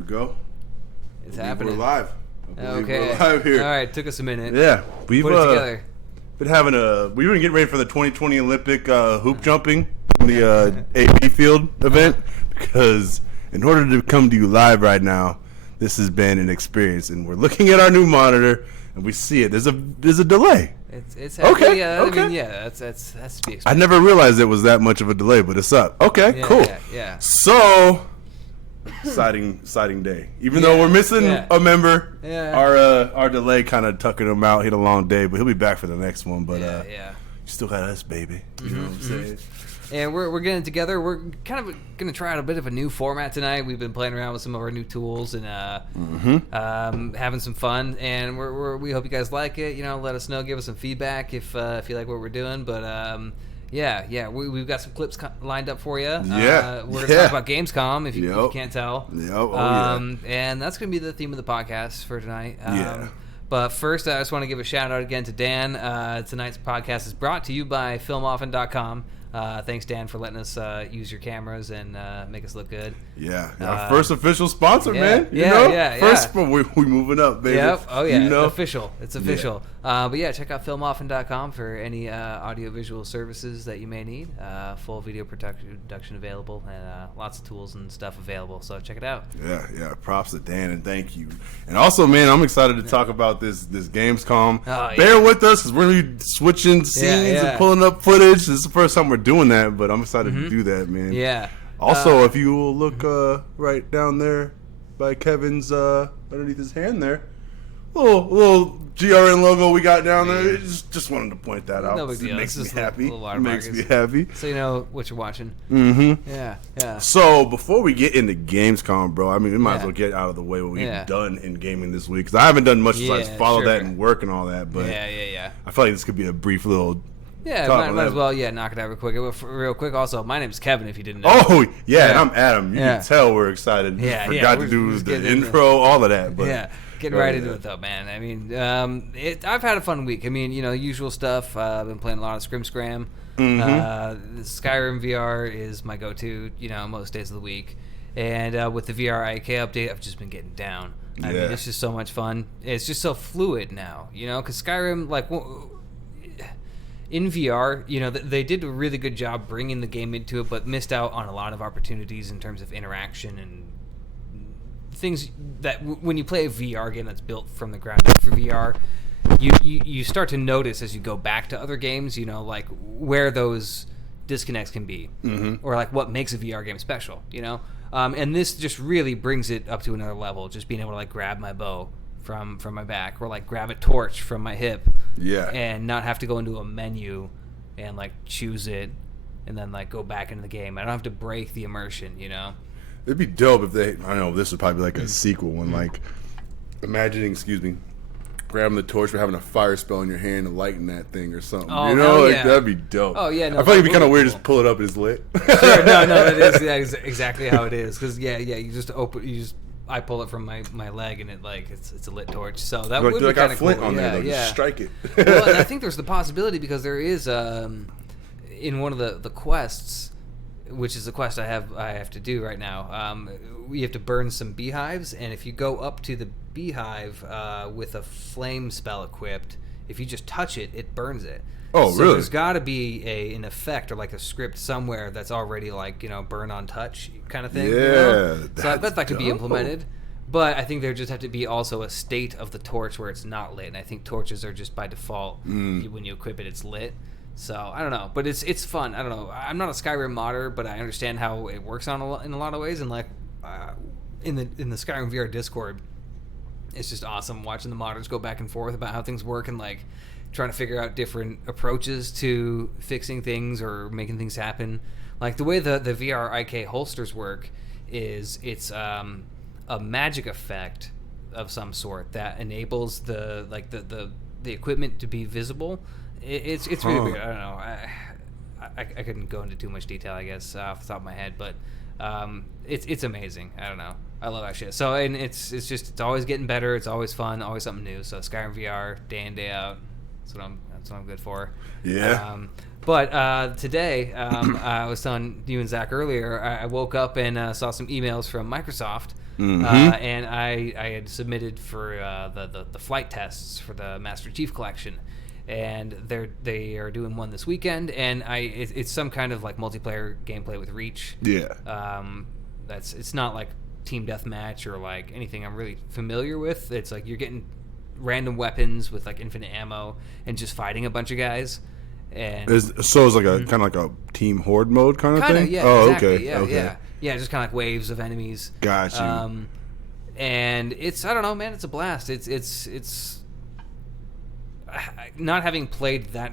we go. It's happening. We're live. Okay. We're live here. All right. Took us a minute. Yeah. We've put it together. We've been getting ready for the 2020 Olympic hoop jumping in the AP field event because in order to come to you live right now, this has been an experience, and we're looking at our new monitor and we see it. There's a delay. It's okay. Yeah. Okay. I mean, yeah. That's to be expected. I never realized it was that much of a delay, but it's up. Okay. Yeah, cool. Yeah. So. Exciting day. Even though we're missing a member, our delay kind of tucking him out. He had a long day, but he'll be back for the next one. But you still got us, baby. You know what I'm saying? And we're getting together. We're kind of going to try out a bit of a new format tonight. We've been playing around with some of our new tools and having some fun. And we hope you guys like it. You know, let us know. Give us some feedback if you like what we're doing. But we've got some clips lined up for you. We're going to talk about Gamescom, if you can't tell. And that's going to be the theme of the podcast for tonight. But first, I just want to give a shout-out again to Dan. Tonight's podcast is brought to you by filmoffin.com. Thanks, Dan, for letting us use your cameras and make us look good. Our first official sponsor, man. First, we moving up, baby. Yep. Oh, yeah. You know? Official. It's official. But check out filmoffin.com for any audiovisual services that you may need. Full video production available and lots of tools and stuff available. So check it out. Yeah. Props to Dan and thank you. And also, man, I'm excited to talk about this Gamescom. Bear with us because we're going to be switching scenes and pulling up footage. This is the first time we're doing that, but I'm excited to do that, man. Yeah. Also, if you will look right down there by Kevin's underneath his hand there, little GRN logo we got down there. Just wanted to point that out. No big deal. It makes me happy. So you know what you're watching. Yeah. So before we get into Gamescom, bro, I mean, we might as well get out of the way what we've done in gaming this week because I haven't done much besides follow that and work and all that. But I feel like this could be a brief little. Yeah, might as well. Knock it out real quick. Also, my name is Kevin. If you didn't know. Oh, and I'm Adam. You can tell we're excited. Forgot to do the intro, all of that. But getting right into it though, man. I mean, I've had a fun week. I mean, usual stuff. I've been playing a lot of Scrim. Skyrim VR is my go-to. Most days of the week. And with the VR IK update, I've just been getting down. I mean, it's just so much fun. It's just so fluid now. Because Skyrim, in VR, they did a really good job bringing the game into it, but missed out on a lot of opportunities in terms of interaction and things that when you play a VR game that's built from the ground up for VR, you start to notice as you go back to other games, where those disconnects can be, or what makes a VR game special, and this just really brings it up to another level. Just being able to grab my bow from my back, or grab a torch from my hip, and not have to go into a menu and choose it and then go back into the game. I don't have to break the immersion. It'd be dope if they. I know this would probably be a sequel when imagining, grabbing the torch for having a fire spell in your hand and lighting that thing or something. That'd be dope. Oh yeah, no, I feel like it'd be kind of weird just pull it up and it's lit. Sure, no, that is exactly how it is. Because you just open, I pull it from my leg and it it's a lit torch. So that would be kind of cool. On there, though. Just strike it. Well, and I think there's the possibility because there is in one of the quests, which is the quest I have to do right now. We have to burn some beehives, and if you go up to the beehive with a flame spell equipped, if you just touch it, it burns it. Oh, so really? There's got to be an effect or a script somewhere that's already burn on touch kind of thing. Yeah. So I bet that could be implemented. But I think there just have to be also a state of the torch where it's not lit. And I think torches are just by default when you equip it, it's lit. So I don't know, but it's fun. I don't know. I'm not a Skyrim modder, but I understand how it works in a lot of ways. And in the Skyrim VR Discord, it's just awesome watching the modders go back and forth about how things work and trying to figure out different approaches to fixing things or making things happen. The way the VR IK holsters work is it's a magic effect of some sort that enables the equipment to be visible. It's really weird. I don't know. I couldn't go into too much detail, I guess, off the top of my head, but it's amazing. I don't know. I love that shit. So and it's always getting better. It's always fun. Always something new. So Skyrim VR, day in day out. That's That's what I'm good for. Yeah. But today, I was telling you and Zach earlier, I woke up and saw some emails from Microsoft, and I had submitted for the flight tests for the Master Chief Collection, and they are doing one this weekend, and it's some kind of like multiplayer gameplay with Reach. Yeah. It's not like team deathmatch or like anything I'm really familiar with. It's like you're getting random weapons with like infinite ammo and just fighting a bunch of guys. And It's like a kind of like a team horde mode kind of thing. Yeah. Oh, exactly. okay. Yeah. Just kind of like waves of enemies. Got you. And it's, I don't know, man. It's a blast. It's not having played that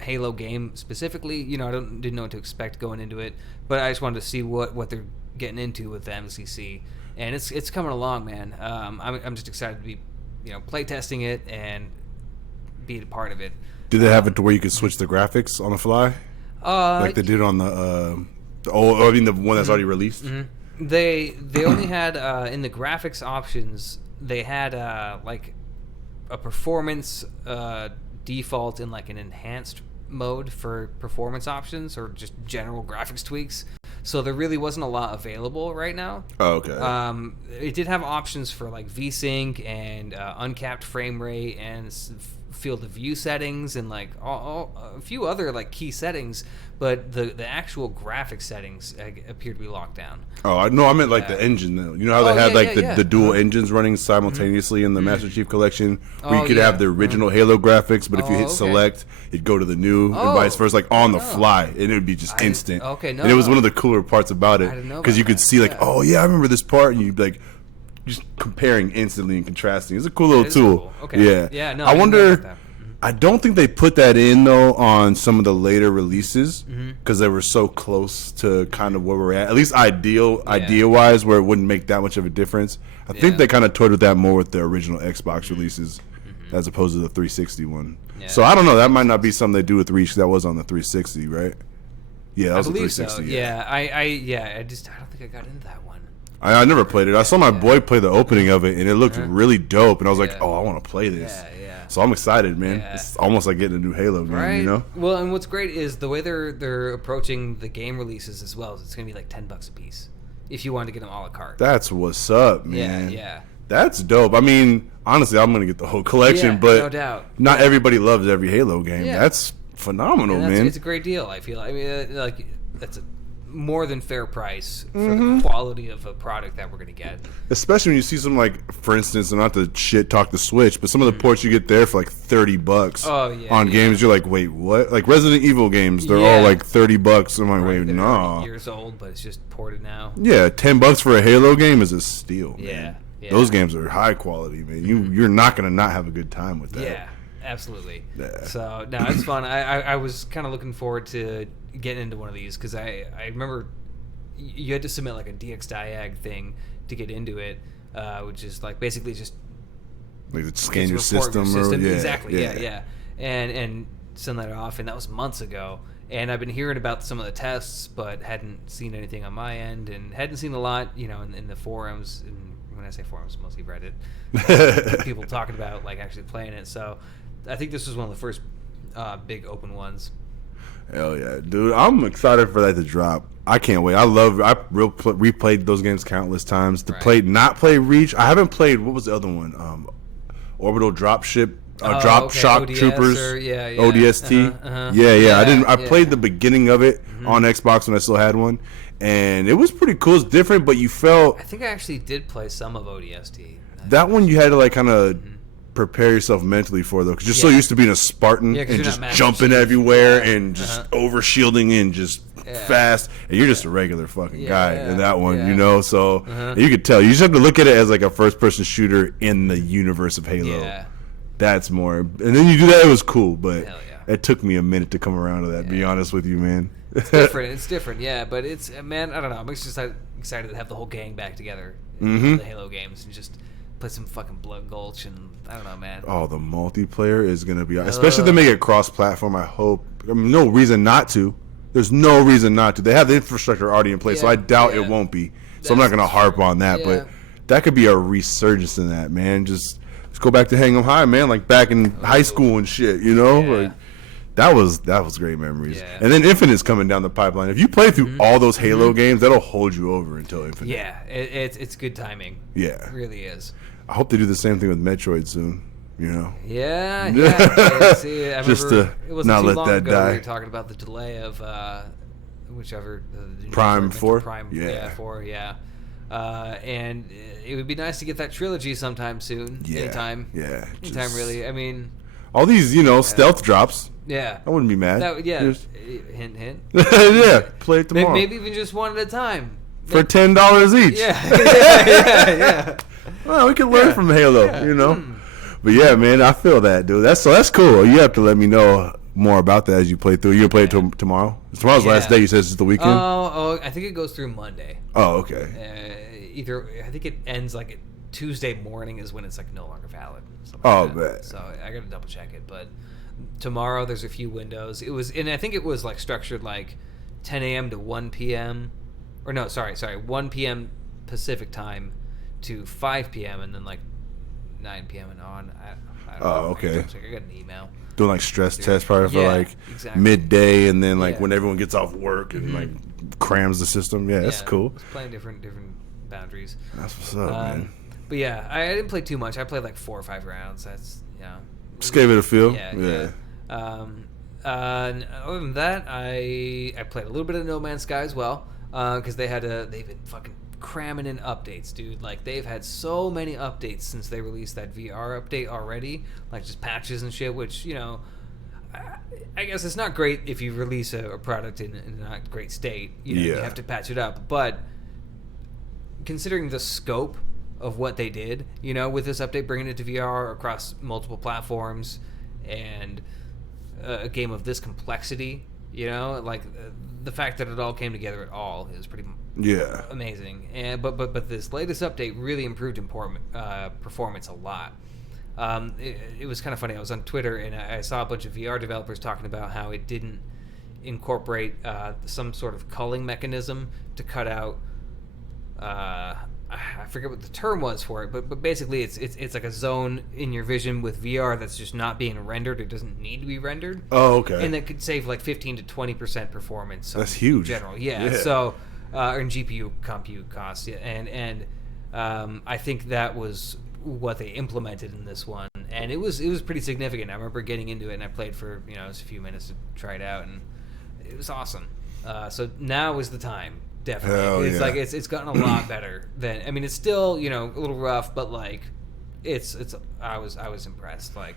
Halo game specifically. You know, didn't know what to expect going into it, but I just wanted to see what they're getting into with the MCC, and it's coming along, man. I'm just excited to be, play testing it and be a part of it. Do they have it to where you could switch the graphics on the fly, like they did on the the one that's already released? Mm-hmm. They only had in the graphics options, they had like a performance default in like an enhanced mode for performance options or just general graphics tweaks. So there really wasn't a lot available right now. Oh, okay. It did have options for like VSync and uncapped frame rate and field of view settings and like a few other like key settings, but the actual graphics settings appear to be locked down. Oh, I meant like the engine though. You know how they had the dual engines running simultaneously in the Master Chief Collection, where you could have the original Halo graphics, but if you hit select, it'd go to the new and vice versa, like on the fly, and it would be just instant. Okay, no. And it was one of the cooler parts about it because you could see like, oh yeah, I remember this part, and you'd be like just comparing instantly and contrasting. It's a cool little tool. Cool. Okay. Yeah. Yeah. No. I wonder. I don't think they put that in though on some of the later releases because they were so close to kind of where we're at least idea wise, where it wouldn't make that much of a difference. I think they kind of toyed with that more with the original Xbox releases as opposed to the 360 one. Yeah. So I don't know. That might not be something they do with Reach. That was on the 360, right? Yeah, that was the 360. So. Yeah. I don't think I got into that one. I never played it. I saw my boy play the opening of it, and it looked really dope. And I was like, oh, I want to play this. Yeah. So I'm excited, man. Yeah. It's almost like getting a new Halo game, right? You know? Well, and what's great is the way they're approaching the game releases as well. It's going to be like $10 a piece if you want to get them a la carte. That's what's up, man. Yeah. That's dope. I mean, honestly, I'm going to get the whole collection, but no doubt. Not everybody loves every Halo game. Yeah. That's phenomenal, man. It's a great deal, I feel. I mean, like, that's a more than fair price for the quality of a product that we're going to get. Especially when you see some, like, for instance, and not to shit talk the Switch, but some of the ports you get there for like $30 on games, you're like, wait, what? Like Resident Evil games, they're all like $30. I'm like, wait, no. Years old, but it's just ported now. Yeah, $10 for a Halo game is a steal. Yeah. Those games are high quality, man. You're not going to not have a good time with that. Yeah. Absolutely. Yeah. So no, it's fun. I was kind of looking forward to getting into one of these because I remember you had to submit like a DXDiag thing to get into it, which is like basically just like scan your system. Exactly. Yeah. And send that off, and that was months ago. And I've been hearing about some of the tests, but hadn't seen anything on my end, and hadn't seen a lot, in the forums. And when I say forums, mostly Reddit. People talking about like actually playing it. So I think this was one of the first big open ones. Hell yeah, dude! I'm excited for that to drop. I can't wait. I replayed those games countless times. Not play Reach. I haven't played. What was the other one? Orbital Dropship. Shock ODS Troopers. ODST. Yeah. I didn't. I played the beginning of it on Xbox when I still had one, and it was pretty cool. It's different, but you felt. I think I actually did play some of ODST. That one you had to like kind of prepare yourself mentally for though, because you're so used to being a Spartan and just jumping everywhere and just over shielding and just fast, and you're just a regular fucking guy in that one, So you could tell. You just have to look at it as like a first-person shooter in the universe of Halo. Yeah. That's more, and then you do that. It was cool, but it took me a minute to come around to that. Be honest with you, man. It's different. Yeah, but it's man. I don't know. I'm just excited to have the whole gang back together in the Halo games and just play some fucking Blood Gulch, and I don't know, man. Oh, the multiplayer is gonna be, especially if they make it cross-platform. I hope. I mean, no reason not to. There's no reason not to. They have the infrastructure already in place, so I doubt it won't be. So I'm not gonna harp on that, but that could be a resurgence in that, man. Just let's go back to Hang 'em High, man. Like back in high school and shit, you know. Yeah. Like, that was great memories. Yeah. And then Infinite's coming down the pipeline. If you play through all those Halo games, that'll hold you over until Infinite. Yeah, it's good timing. Yeah. It really is. I hope they do the same thing with Metroid soon. You know. Yeah. See, I Just remember to it wasn't not too let long that ago die. We were talking about the delay of whichever Prime Metroid 4? Prime, Yeah. 4, yeah. And it would be nice to get that trilogy sometime soon. Yeah. Anytime. Yeah. Anytime, really. I mean, all these, stealth drops. yeah. I wouldn't be mad. Just, hint, hint. Yeah. Play it tomorrow. Maybe even just one at a time. For $10 each. Yeah. Well, we can learn from Halo, you know. But yeah, man, I feel that, dude. That's cool. You have to let me know more about that as you play through. You gonna play it tomorrow? Tomorrow's the last day. You said it's the weekend. Oh, I think it goes through Monday. Oh, okay. I think it ends like Tuesday morning is when it's like no longer valid. Bet. So I gotta double check it. But tomorrow there's a few windows. And I think it was like structured like 10 a.m. to 1 p.m. Or no, sorry, 1 p.m. Pacific time to 5 p.m. and then like 9 p.m. and on. I don't know. Okay. I got an email. Doing like stress tests probably for like midday, and then like when everyone gets off work and like crams the system. Yeah, that's cool. It's playing different boundaries. That's what's up, man. But yeah, I didn't play too much. I played like 4 or 5 rounds. That's just gave it a feel. Yeah. And other than that, I played a little bit of No Man's Sky as well because they've been fucking cramming in updates, dude. Like they've had so many updates since they released that VR update already, like just patches and shit. Which I guess it's not great if you release a product in a not great state. You have to patch it up. But considering the scope of what they did, with this update, bringing it to VR across multiple platforms, and a game of this complexity, like the fact that it all came together at all is pretty amazing. And but this latest update really improved performance a lot. It was kind of funny. I was on Twitter and I saw a bunch of VR developers talking about how it didn't incorporate some sort of culling mechanism to cut out. I forget what the term was for it, but basically it's like a zone in your vision with VR that's just not being rendered. It doesn't need to be rendered. Oh, okay. And that could save like 15 to 20% performance. That's huge. In general, yeah. So, in GPU compute costs, and I think that was what they implemented in this one, and it was pretty significant. I remember getting into it, and I played for just a few minutes to try it out, and it was awesome. So now is the time. Definitely. It's like it's gotten a lot better than it's still, a little rough, but like I was impressed, like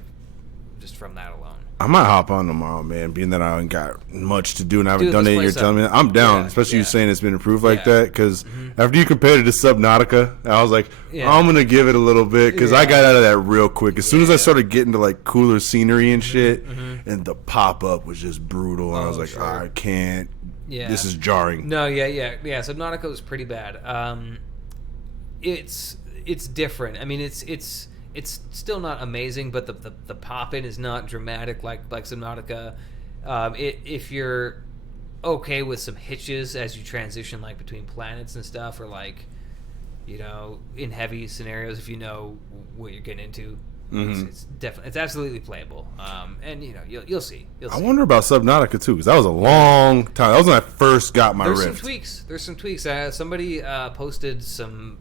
just from that alone. I might hop on tomorrow, man, being that I haven't got much to do and I haven't done it. You're telling me that. I'm down, especially you saying it's been improved like that, because after you compared it to Subnautica, I was like, I'm going to give it a little bit, because I got out of that real quick. As soon as I started getting to like cooler scenery and shit, and the pop-up was just brutal, and I was like, I can't. Yeah. This is jarring. No, yeah. Subnautica was pretty bad. It's different. It's still not amazing, but the pop-in is not dramatic like Subnautica. If you're okay with some hitches as you transition like between planets and stuff, or like in heavy scenarios, if you know what you're getting into. It's definitely, it's absolutely playable, and you'll see. I wonder about Subnautica too, because that was a long time. That was when I first got my Rift. There's some tweaks. Somebody posted some,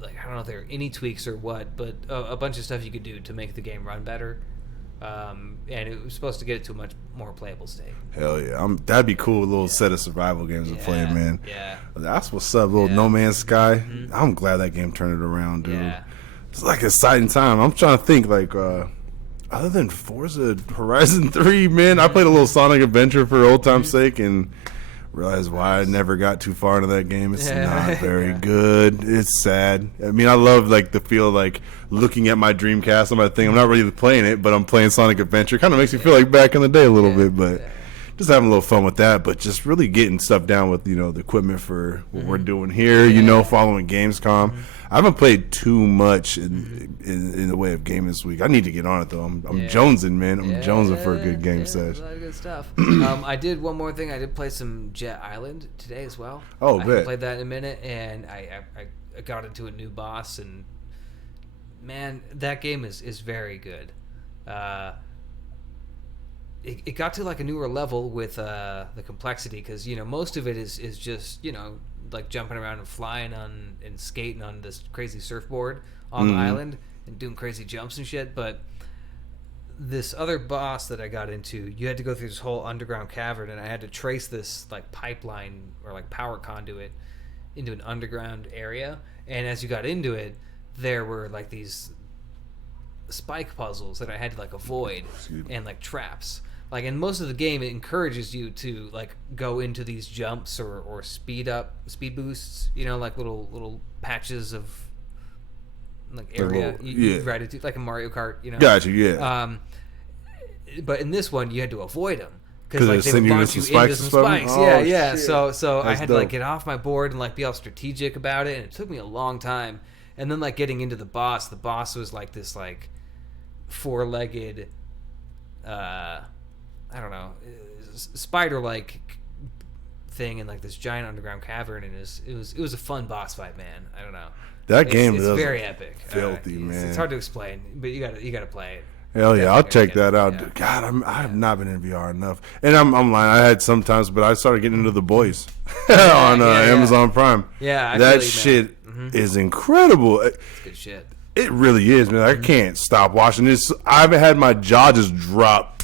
like, I don't know if they're any tweaks or what, but a bunch of stuff you could do to make the game run better, and it was supposed to get it to a much more playable state. Hell yeah, that'd be cool. A little set of survival games to play, man. Yeah, that's what's up. Little No Man's Sky. I'm glad that game turned it around, dude. Yeah. It's like an exciting time. I'm trying to think, like, other than Forza Horizon 3, man, I played a little Sonic Adventure for old time's sake and realized why I never got too far into that game. It's not very good. It's sad. I love, like, the feel of, like, looking at my Dreamcast on my thing. I'm not really playing it, but I'm playing Sonic Adventure. Kind of makes me feel like back in the day a little bit, but just having a little fun with that, but just really getting stuff down with, the equipment for what we're doing here, following Gamescom. I haven't played too much in the way of gaming this week. I need to get on it, though. I'm jonesing, man. I'm jonesing for a good game sesh. A lot of good stuff. I did one more thing. I did play some Jet Island today as well. Oh, I haven't played that in a minute, and I got into a new boss, and man, that game is very good. It got to like a newer level with the complexity, because most of it is just like jumping around and flying on and skating on this crazy surfboard on the island and doing crazy jumps and shit. But this other boss that I got into, you had to go through this whole underground cavern, and I had to trace this like pipeline or like power conduit into an underground area. And as you got into it, there were like these spike puzzles that I had to like avoid and like traps. Like in most of the game, it encourages you to like go into these jumps or speed boosts. Like little patches of like area you ride it to, like a Mario Kart. Gotcha. Yeah. But in this one, you had to avoid them because like they would you launch you into some spikes. Oh, yeah. shit. So I had to like dope. get off my board and like be all strategic about it, and it took me a long time. And then like getting into the boss was like this like four-legged, I don't know, spider-like thing in like this giant underground cavern, and it was a fun boss fight, man. I don't know. That game is is very epic. Filthy, man. It's hard to explain, but you gotta play it. Hell yeah, I'll check that out. Yeah. God, I have not been in VR enough, and I'm lying. I had sometimes, but I started getting into The Boys on Amazon Prime. Yeah, that shit is incredible. It's good shit. It really is, man. I can't stop watching this. I haven't had my jaw just drop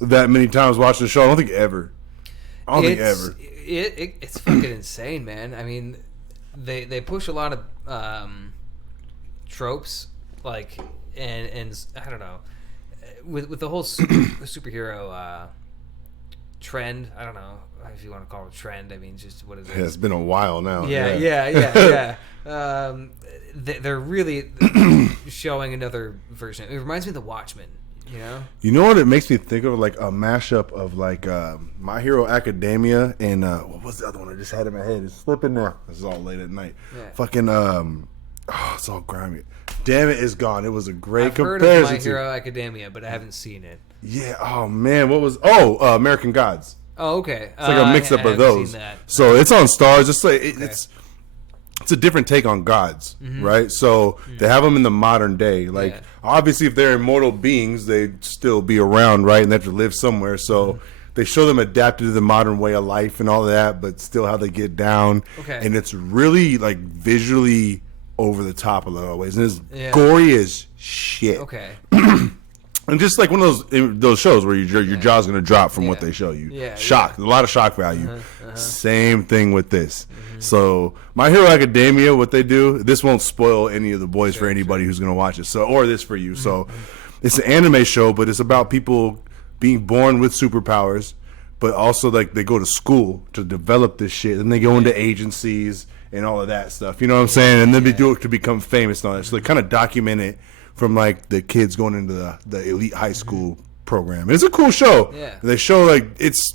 that many times watching the show. I don't think ever. It's fucking insane, man. I mean, they push a lot of tropes, like, and I don't know, with the whole superhero trend. I don't know if you want to call it a trend. I mean, just what is it? Yeah, it's been a while now. Yeah. They're really showing another version. It reminds me of The Watchmen. You know what it makes me think of? Like a mashup of like My Hero Academia and what was the other one I just had in my head? It's slipping now. This is all late at night. Yeah. Fucking it's all grimy. Damn it, it's gone. It was a great comparison. I've heard of My Hero Academia, but I haven't seen it. Yeah. Oh man, what was? American Gods. Oh, okay. It's like a mix up of those. So it's on Stars. It's like it's a different take on gods, right? So they have them in the modern day. Like obviously, if they're immortal beings, they'd still be around, right? And they have to live somewhere. So they show them adapted to the modern way of life and all that, but still how they get down. Okay. And it's really like visually over the top a lot of ways, and it's gory as shit. Okay. And just like one of those shows where your jaw's gonna drop from what they show you. Shock, a lot of shock value. Same thing with this. So My Hero Academia, what they do, this won't spoil any of The Boys for anybody who's gonna watch it. So, or this for you. So, it's an anime show, but it's about people being born with superpowers, but also like they go to school to develop this shit, and they go into agencies and all of that stuff. You know what I'm saying? And then they do it to become famous and all that. So they kind of document it from like the kids going into the elite high school program. And it's a cool show. Yeah. They show like it's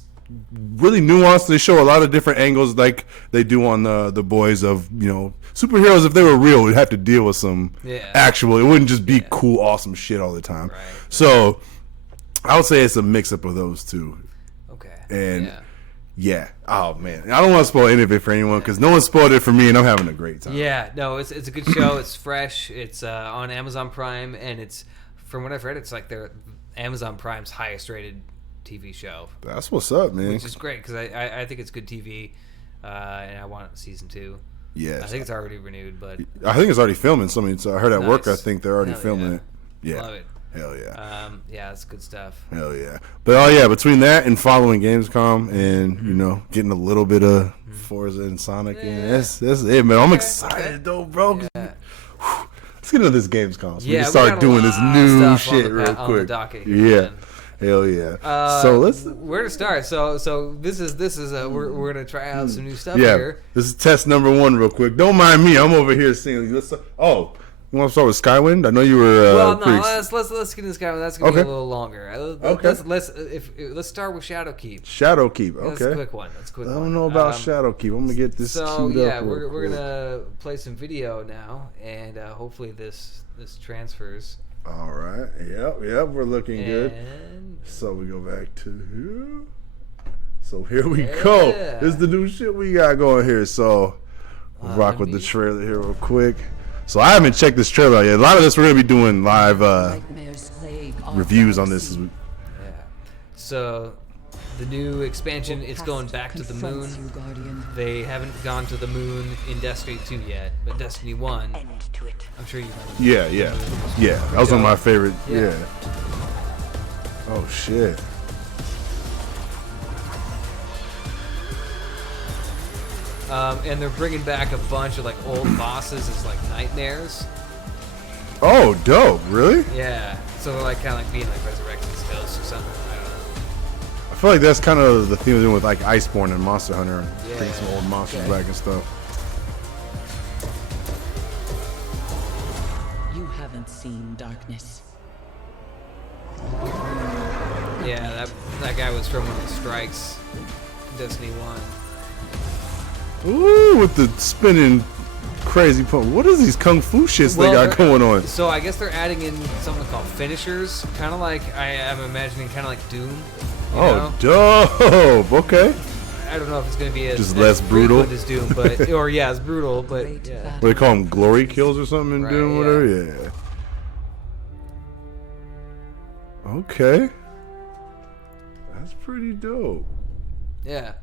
really nuanced. They show a lot of different angles like they do on the Boys of, superheroes. If they were real, we'd have to deal with some actual. It wouldn't just be cool, awesome shit all the time. Right. So I would say it's a mix up of those two. Okay. And oh man, I don't want to spoil any of it for anyone because no one spoiled it for me, and I'm having a great time. Yeah, no, it's a good show. It's fresh. It's on Amazon Prime, and it's, from what I've read, it's like their Amazon Prime's highest rated TV show. That's what's up, man. Which is great because I think it's good TV, and I want season 2. Yes, I think it's already renewed, but I think it's already filming something. So I heard at work, I think they're already filming it. Yeah, love it. Hell yeah. Yeah, it's good stuff. Hell yeah. But between that and following Gamescom and getting a little bit of Forza and Sonic, that's it, man. I'm excited though, bro. Yeah. Let's get into this Gamescom so we can start doing this new shit real quick. Hell yeah. So let's. Where to start? So this is we're gonna try out some new stuff here. This is test number 1 real quick. Don't mind me. I'm over here singing. You want to start with Skywind? I know you were. Well, no. Let's get into Skywind. That's gonna be a little longer. Okay. Let's start with Shadowkeep. Shadowkeep. Okay. That's a quick one. I don't know about Shadowkeep. I'm gonna get this. So queued up we're gonna play some video now, and hopefully this transfers. All right. Yep. We're looking good. So we go back to here. So here we go. This is the new shit we got going here. So we'll rock with the trailer here real quick. So I haven't checked this trailer out yet. A lot of this we're gonna be doing live reviews on this. Yeah. So the new expansion is going back to the moon. They haven't gone to the moon in Destiny 2 yet, but Destiny 1, I'm sure you remember. Yeah. That was one of my favorite. Yeah. Oh shit. And they're bringing back a bunch of like old bosses as like nightmares. Oh, dope! Really? Yeah. So they're like kind of like being like resurrected as ghosts or something. I don't know. I feel like that's kind of the theme we're doing with like Iceborne and Monster Hunter, Yeah. bringing some old monsters back and stuff. You haven't seen darkness. Yeah, that guy was from one of the strikes, Destiny 1. Ooh, with the spinning crazy pump. What is these kung fu shits they got going on? So I guess they're adding in something called finishers, kind of like I'm imagining, kind of like Doom. You know? Dope. Okay. I don't know if it's going to be Just less brutal as Doom, but or yeah, it's brutal, but yeah. What they call them, glory kills or something in Right, Doom, whatever. Yeah. Okay. That's pretty dope. Yeah.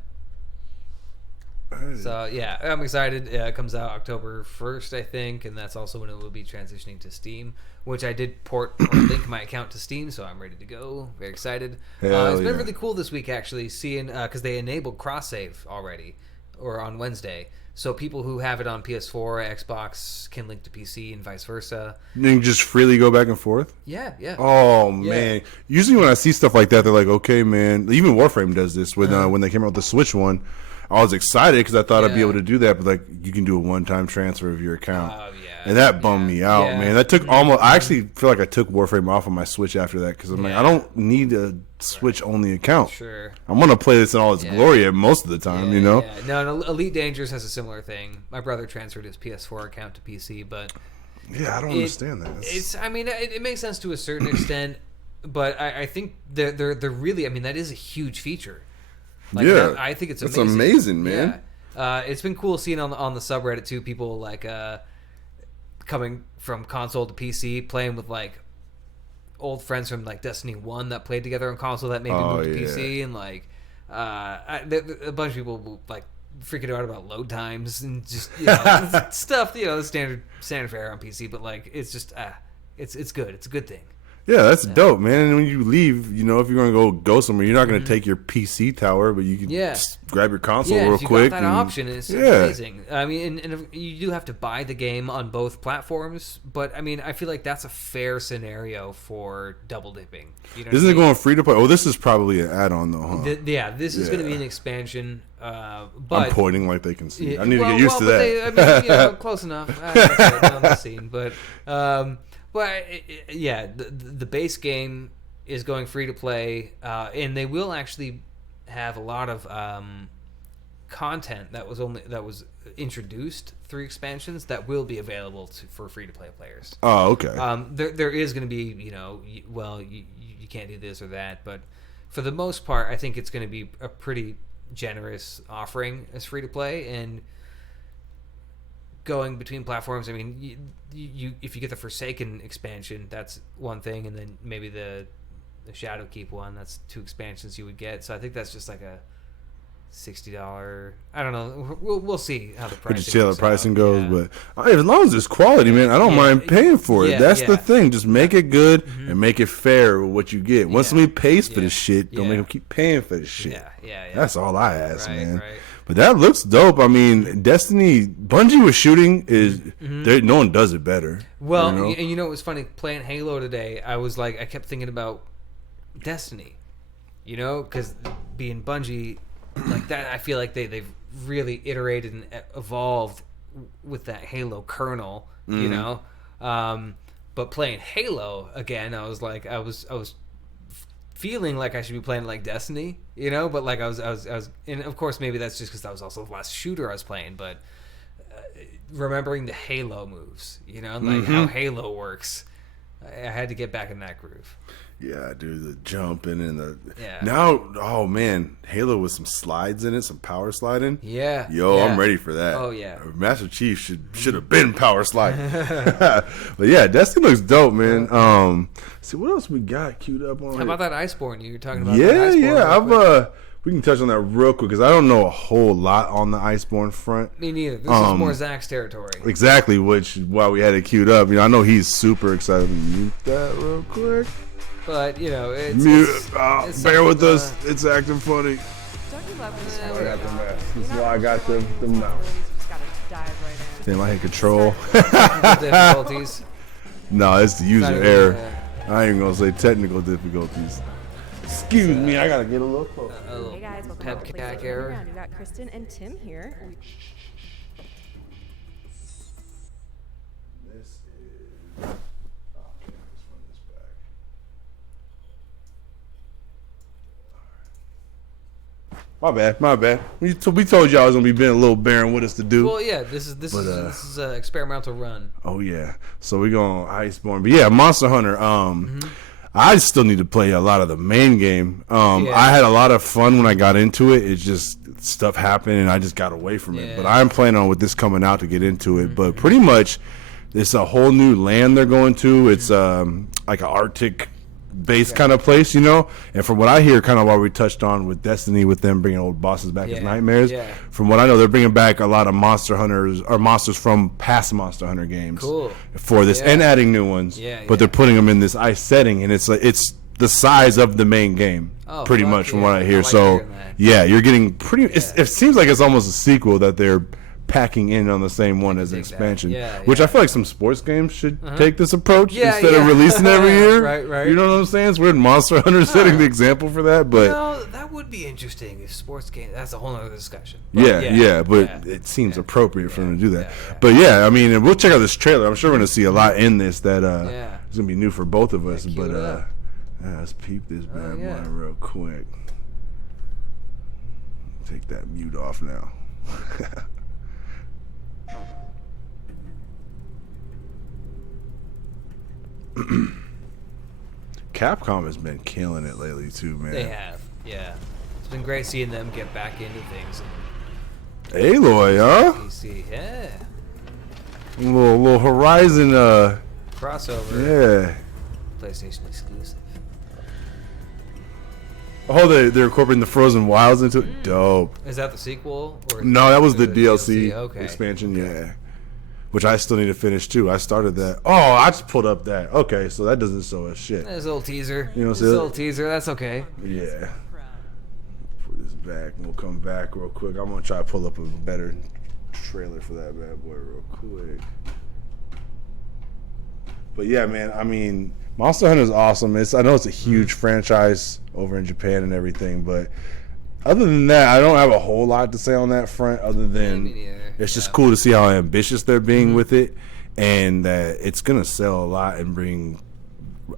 So yeah, I'm excited. It comes out October 1st, I think, and that's also when it will be transitioning to Steam, which I did port or link my account to Steam, so I'm ready to go. Very excited. It's been really cool this week actually, seeing because they enabled cross save already, or on Wednesday. So people who have it on PS4, Xbox can link to PC and vice versa. You can just freely go back and forth? Yeah. Oh, man. Usually when I see stuff like that, they're like, okay, man. Even Warframe does this when they came out with the Switch one. I was excited because I thought I'd be able to do that, but like you can do a one-time transfer of your account. And that bummed me out, man. That took almost. I actually feel like I took Warframe off of my Switch after that because I'm like, I don't need a Switch-only account. Sure. I'm gonna play this in all its glory most of the time, you know. Yeah. No, Elite Dangerous has a similar thing. My brother transferred his PS4 account to PC, but yeah, I don't understand that. It's. I mean, it makes sense to a certain extent, but I think they're really. I mean, that is a huge feature. Like, I think it's amazing. It's amazing, man. Yeah. It's been cool seeing on the subreddit too, people like coming from console to PC, playing with like old friends from like Destiny 1 that played together on console that maybe moved to PC, and like a bunch of people like freaking out about load times and just stuff, the standard fare on PC, but like it's just it's good. It's a good thing. Yeah, that's dope, man. And when you leave, if you're gonna go somewhere, you're not gonna take your PC tower, but you can just grab your console real quick. Got that option, it's amazing. I mean, and you do have to buy the game on both platforms, but I mean, I feel like that's a fair scenario for double dipping. Isn't it going free to play? Oh, this is probably an add-on though, huh? This is going to be an expansion. But I'm pointing like they can see. I need to get used to that. I mean, close enough. That's on the scene, but. But yeah, the base game is going free to play, and they will actually have a lot of content that was introduced through expansions that will be available for free to play players. Oh, okay. There is going to be you can't do this or that, but for the most part, I think it's going to be a pretty generous offering as free to play. And going between platforms, I mean, you if you get the Forsaken expansion, that's one thing, and then maybe the Shadowkeep one, that's two expansions you would get. So I think that's just like a $60. I don't know. We'll see how the pricing goes. But as long as it's quality, man, I don't mind paying for it. That's the thing. Just make it good and make it fair with what you get. Once somebody pays for this shit, don't make them keep paying for this shit. Yeah. That's all I ask, man. Right. But that looks dope. I mean, Destiny, Bungie was shooting no one does it better. Well, and it was funny playing Halo today. I was like, I kept thinking about Destiny, because being Bungie like that, I feel like they've really iterated and evolved with that Halo kernel, But playing Halo again, I was like, I was feeling like I should be playing like Destiny, but like I was, and of course maybe that's just because that was also the last shooter I was playing, but remembering the Halo moves, like how Halo works, I had to get back in that groove. Yeah, dude, the jumping and the Yeah. now. Oh man, Halo with some slides in it, some power sliding. Yeah. Yo, yeah. I'm ready for that. Oh, yeah. Master Chief should have been power sliding. But yeah, Destiny looks dope, man. See what else we got queued up on. How about that Iceborne you were talking about? Yeah, that Iceborne we can touch on that real quick because I don't know a whole lot on the Iceborne front. Me neither. This is more Zach's territory. Exactly, which is why we had it queued up. I know he's super excited. Mute that real quick. But it's Mute. it's Bear with something, us. It's acting funny. Don't you love this? I got the mask. This is why I got the mouse. Just gotta dive right in. Damn, I hit control. difficulties. No, it's the user Not even, error. I ain't even gonna say technical difficulties. Excuse me, I gotta get a little closer. Hey guys, welcome Pep to cack PlayStation error. Underground. We got Kristen and Tim here. This is. Oh, let's run this back. My bad. We told y'all I was gonna be being a little barren with us to do. Well, yeah, this is an experimental run. Oh yeah, so we going Iceborne, but yeah, Monster Hunter. I still need to play a lot of the main game. I had a lot of fun when I got into it. It's just stuff happened and I just got away from it. But I'm planning on with this coming out to get into it. But pretty much, it's a whole new land they're going to. It's like an Arctic based kind of place, and from what I hear, kind of what we touched on with Destiny, with them bringing old bosses back as nightmares, from what I know, they're bringing back a lot of Monster Hunters or monsters from past Monster Hunter games for this and adding new ones, but they're putting them in this ice setting, and it's the size of the main game, pretty much from what I hear. So you're getting pretty it seems like it's almost a sequel that they're packing in on the same one as an expansion, which I feel like some sports games should take this approach instead of releasing every year. Right. You know what I'm saying? It's weird. Monster Hunter setting the example for that, but that would be interesting if sports game. That's a whole other discussion. But it seems appropriate for them to do that. But yeah, I mean, we'll check out this trailer. I'm sure we're gonna see a lot in this that is gonna be new for both of us. But let's peep this bad boy real quick. Take that mute off now. Capcom has been killing it lately too, man. They have, It's been great seeing them get back into things. Aloy, huh? PC, A little Horizon, crossover. Yeah. PlayStation exclusive. Oh, they're incorporating the Frozen Wilds into it. Dope. Is that the sequel? Or No, that was the DLC Okay. expansion. Yeah. Which I still need to finish too. I started that. Oh, I just pulled up that. Okay, so that doesn't show us shit. There's a little teaser. You know what I'm There's saying? a little teaser. That's okay. Yeah. Put this back and we'll come back real quick. I'm gonna try to pull up a better trailer for that bad boy real quick. But yeah, man, I mean, Monster Hunter is awesome. I know it's a huge franchise over in Japan and everything, but other than that, I don't have a whole lot to say on that front other than it's just cool to see how ambitious they're being with it and that it's going to sell a lot and bring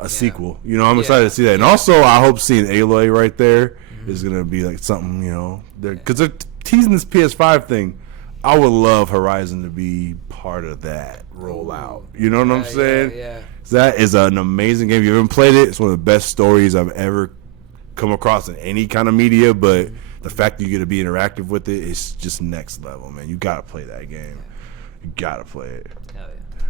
a sequel. I'm excited to see that. And also, I hope seeing Aloy right there is going to be like something, because they're teasing this PS5 thing. I would love Horizon to be part of that rollout. You know what I'm saying? Yeah. That is an amazing game. If you haven't played it, it's one of the best stories I've ever come across in any kind of media, but the fact that you get to be interactive with it is just next level, man. You gotta play that game. You gotta play it. Hell yeah.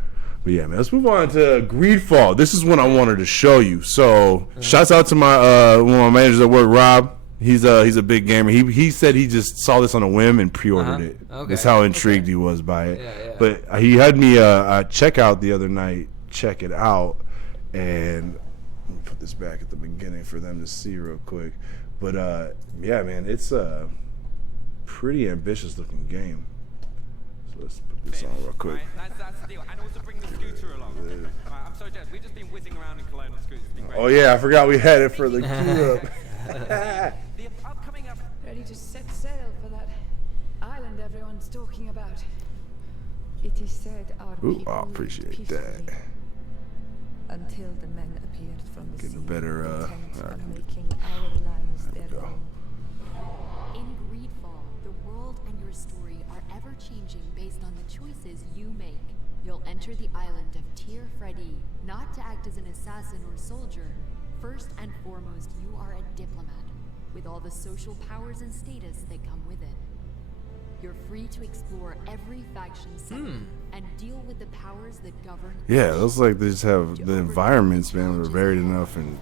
But yeah, man, let's move on to Greedfall. This is one I wanted to show you. So shouts out to my one of my managers at work, Rob. He's a big gamer. He said he just saw this on a whim and pre-ordered it. Okay. That's how intrigued he was by it. Yeah. But he had me check out the other night, check it out, and let me put this back at the beginning for them to see real quick. But yeah, man, it's a pretty ambitious looking game. So let's put this on real quick. Right, that's the deal. And also bring the scooter along. Right, I'm so jealous. We've just been whizzing around in Cologne on scooters. It's been great. Oh yeah, I forgot we had it for the queue up. The upcoming Ready to set sail for that island everyone's talking about. It is said our Ooh, people I lived appreciate that. peacefully until the men appeared from the Getting sea, better, intent alright. on making our lands their go. own. In Greedfall, the world and your story are ever changing based on the choices you make. You'll enter the island of Tyr Freddy, not to act as an assassin or soldier, first and foremost, you are a diplomat, with all the social powers and status that come with it. You're free to explore every faction setting and deal with the powers that govern. Yeah, it looks like they just have the environments, man, are varied enough, and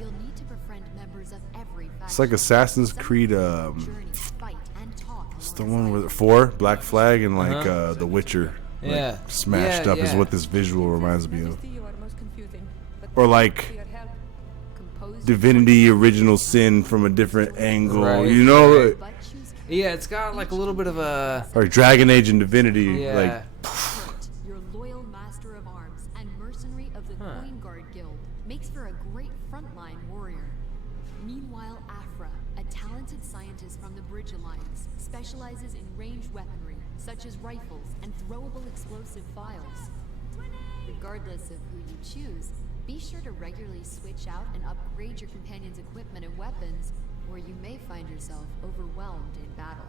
You'll need to befriend members of every faction. it's like Assassin's Creed. Journey, fight, and talk It's the one with 4 Black Flag and like The Witcher. Like, Yeah. smashed Yeah, up is yeah. what this visual reminds me of. Majesty, you are most confusing, but Or thank you like for your help. Composed Divinity Original Sin from a different angle, Right. you know? but choose Yeah, it's got like a little bit of a Or Dragon Age and Divinity. yeah. Like, Kurt, your loyal master of arms and mercenary of the Coin Guard Guild, makes for a great frontline warrior. Meanwhile, Afra, a talented scientist from the Bridge Alliance, specializes in ranged weaponry, such as rifles and throwable explosive files. Regardless of who you choose, be sure to regularly switch out and upgrade your companion's equipment and weapons, or you may find yourself overwhelmed in battle.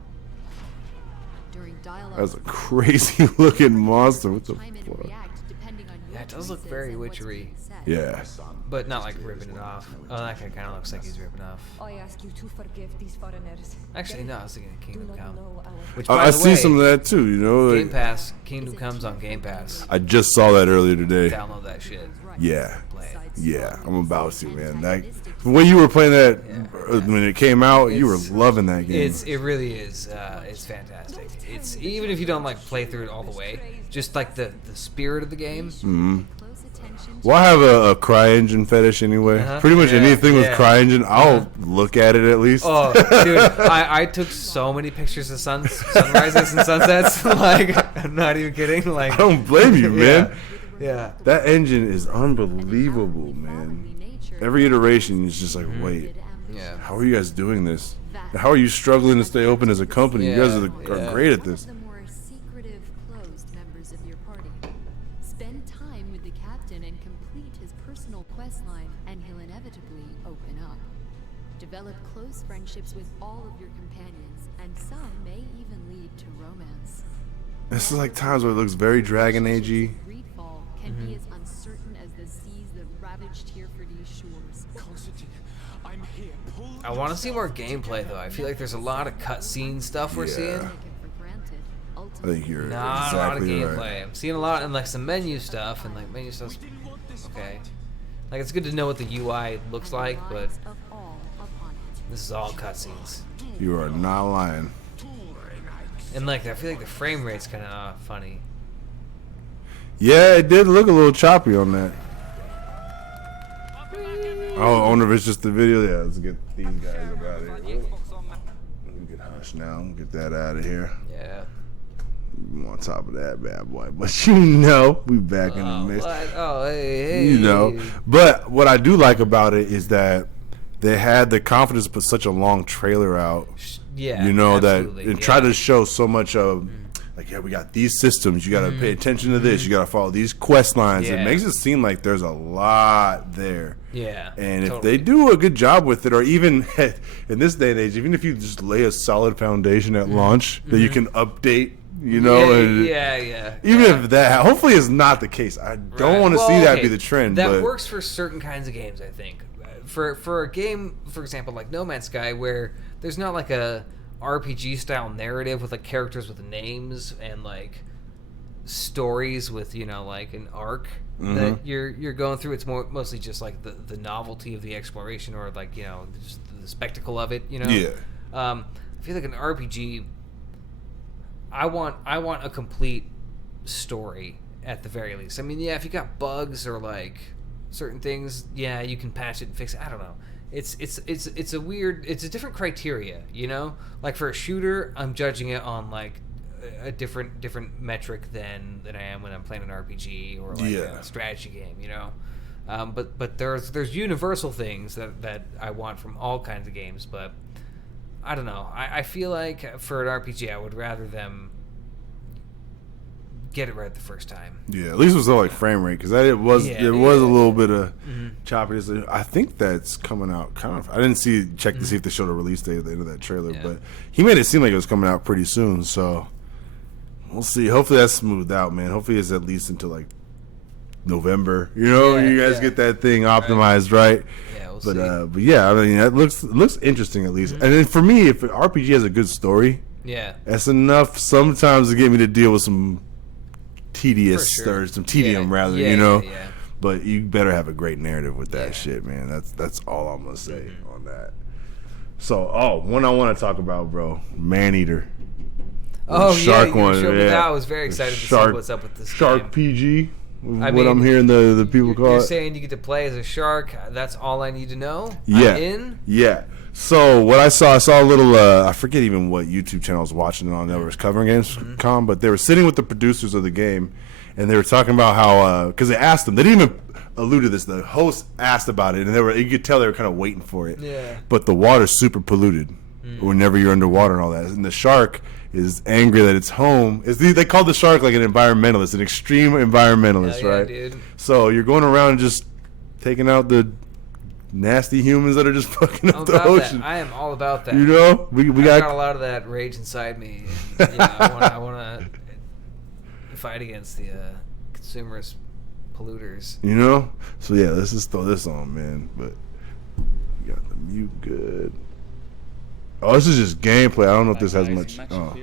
During dialogue, that's a crazy looking monster. What the chime in and fuck? react depending on your Yeah, it does look choices very and what's witchery. being said. Yeah. but not like ripping it off. Oh, that guy kind of looks like he's ripping off. I ask you to forgive these foreigners. Actually, no, I was thinking of Do Kingdom not Come. know our Which, I, by I the see way, some of that too, you know? Game Like, Pass, Kingdom Comes on Game Pass. I just saw that earlier today. Download that shit. Yeah. Play it. Yeah, I'm about to, man. That, when you were playing that, when it came out, you were It's- loving that game. It really is. It's fantastic. It's even if you don't like play through it all the way, just like the spirit of the game. Mm-hmm. Close attention to Well, I have a CryEngine fetish anyway. Uh-huh. Pretty much Yeah, anything with yeah. CryEngine, I'll look at it at least. Oh, dude, I took so many pictures of sunrises and sunsets. Like, I'm not even kidding. Like, I don't blame you, man. yeah. That engine is unbelievable, man. Every iteration is just like, wait, Yeah. how are you guys doing this? How are you struggling to stay open as a company? You guys are great at this. One of the more secretive, closed members of your party. Spend time with the captain and complete his personal quest line, and he'll inevitably open up. Develop close friendships with all of your companions, and some may even lead to romance. This is like times where it looks very Dragon Agey. Greedfall can be as uncertain as the seas that ravaged Hereford's shores. Constantine, I'm here. Pull I want to see more gameplay though. I feel like there's a lot of cutscene stuff we're Yeah. seeing. Take it for granted. I Ultimately, think you're Not a lot of exactly gameplay. right. I'm seeing a lot and like some menu stuff and like menu stuff's okay. Like it's good to know what the UI looks like, but lives of all upon it. this is all cutscenes. You are not lying. And like I feel like the frame rate's kind of funny. Yeah, it did look a little choppy on that. Oh, I wonder if it's just the video. Yeah, let's get these guys up out of here. Let me get hush now. Get that out of here. Yeah. I'm on top of that bad boy. But you know, we back in the Oh, mix. what? Oh, hey. You know. But what I do like about it is that they had the confidence to put such a long trailer out. Yeah. You know, absolutely, that and yeah. try to show so much of like, yeah, we got these systems, you got to pay attention to this, you got to follow these quest lines. It Yeah. makes it seem like there's a lot there. Yeah. And if totally. they do a good job with it, or even in this day and age, even if you just lay a solid foundation at launch that you can update, you know, and yeah. even yeah. if that, hopefully it's not the case. I don't Right. want to Well, see that okay, be the trend. That but works for certain kinds of games, I think. For a game, for example, like No Man's Sky, where there's not like a RPG style narrative with like characters with names and like stories with, you know, like an arc that you're going through. It's mostly just like the novelty of the exploration, or like, you know, just the spectacle of it, you know. Yeah. I feel like an RPG, I want a complete story at the very least. I mean, yeah, if you got bugs or like certain things, yeah, you can patch it and fix it. I don't know. It's a weird, it's a different criteria, you know? Like for a shooter, I'm judging it on like a different metric than I am when I'm playing an RPG or like Yeah. a strategy game, you know? But there's universal things that I want from all kinds of games, but I don't know. I feel like for an RPG, I would rather them get it right the first time. Yeah, at least it was like frame rate, because it was Yeah, a little yeah. bit of choppiness. I think that's coming out kind of. I didn't check to see if they showed a release date at the end of that trailer, Yeah. but he made it seem like it was coming out pretty soon. So we'll see. Hopefully that's smoothed out, man. Hopefully it's at least until like November. You know, Yeah, you guys yeah. get that thing optimized right. Yeah. see. But yeah, I mean, that looks interesting at least. And then for me, if an RPG has a good story, yeah, that's enough sometimes to get me to deal with some tedious For sure. or some tedium rather, Yeah, you know. yeah. But you better have a great narrative with that Yeah. shit, man. That's all I'm gonna say on that. So, one I want to talk about, bro, Maneater. Oh The shark yeah, you one, showed me yeah. that. I was very excited to see what's up with this Shark game. PG. I What I'm mean, hearing the people call You're it. saying you get to play as a shark. That's all I need to know. Yeah. I'm in. Yeah. So what I saw a little, I forget even what YouTube channel I was watching it on that was covering Gamescom, but they were sitting with the producers of the game, and they were talking about how, because they asked them, they didn't even allude to this, the host asked about it, and you could tell they were kind of waiting for it. Yeah. But the water's super polluted whenever you're underwater and all that. And the shark is angry that it's home. They call the shark like an environmentalist, an extreme environmentalist, Hell yeah, right? dude. So you're going around just taking out the nasty humans that are just fucking I'm up the about ocean. that. I am all about that. You know, we I got a got lot of that rage inside me. And, I want to fight against the consumerist polluters. you know. So yeah, let's just throw this on, man. But you got the mute good. Oh, this is just gameplay. I don't know if this has much. Oh,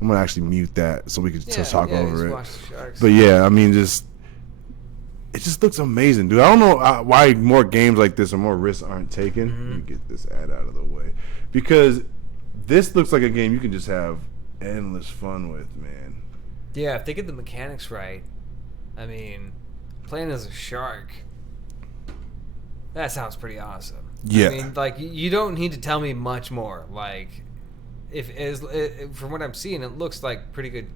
I'm gonna actually mute that so we can just talk over just it. watch the sharks. But yeah, I mean, it just looks amazing, dude. I don't know why more games like this or more risks aren't taken. Let me get this ad out of the way, because this looks like a game you can just have endless fun with, man. Yeah, if they get the mechanics right, I mean, playing as a shark, that sounds pretty awesome. Yeah. I mean, like, you don't need to tell me much more. Like, from what I'm seeing, it looks like pretty good.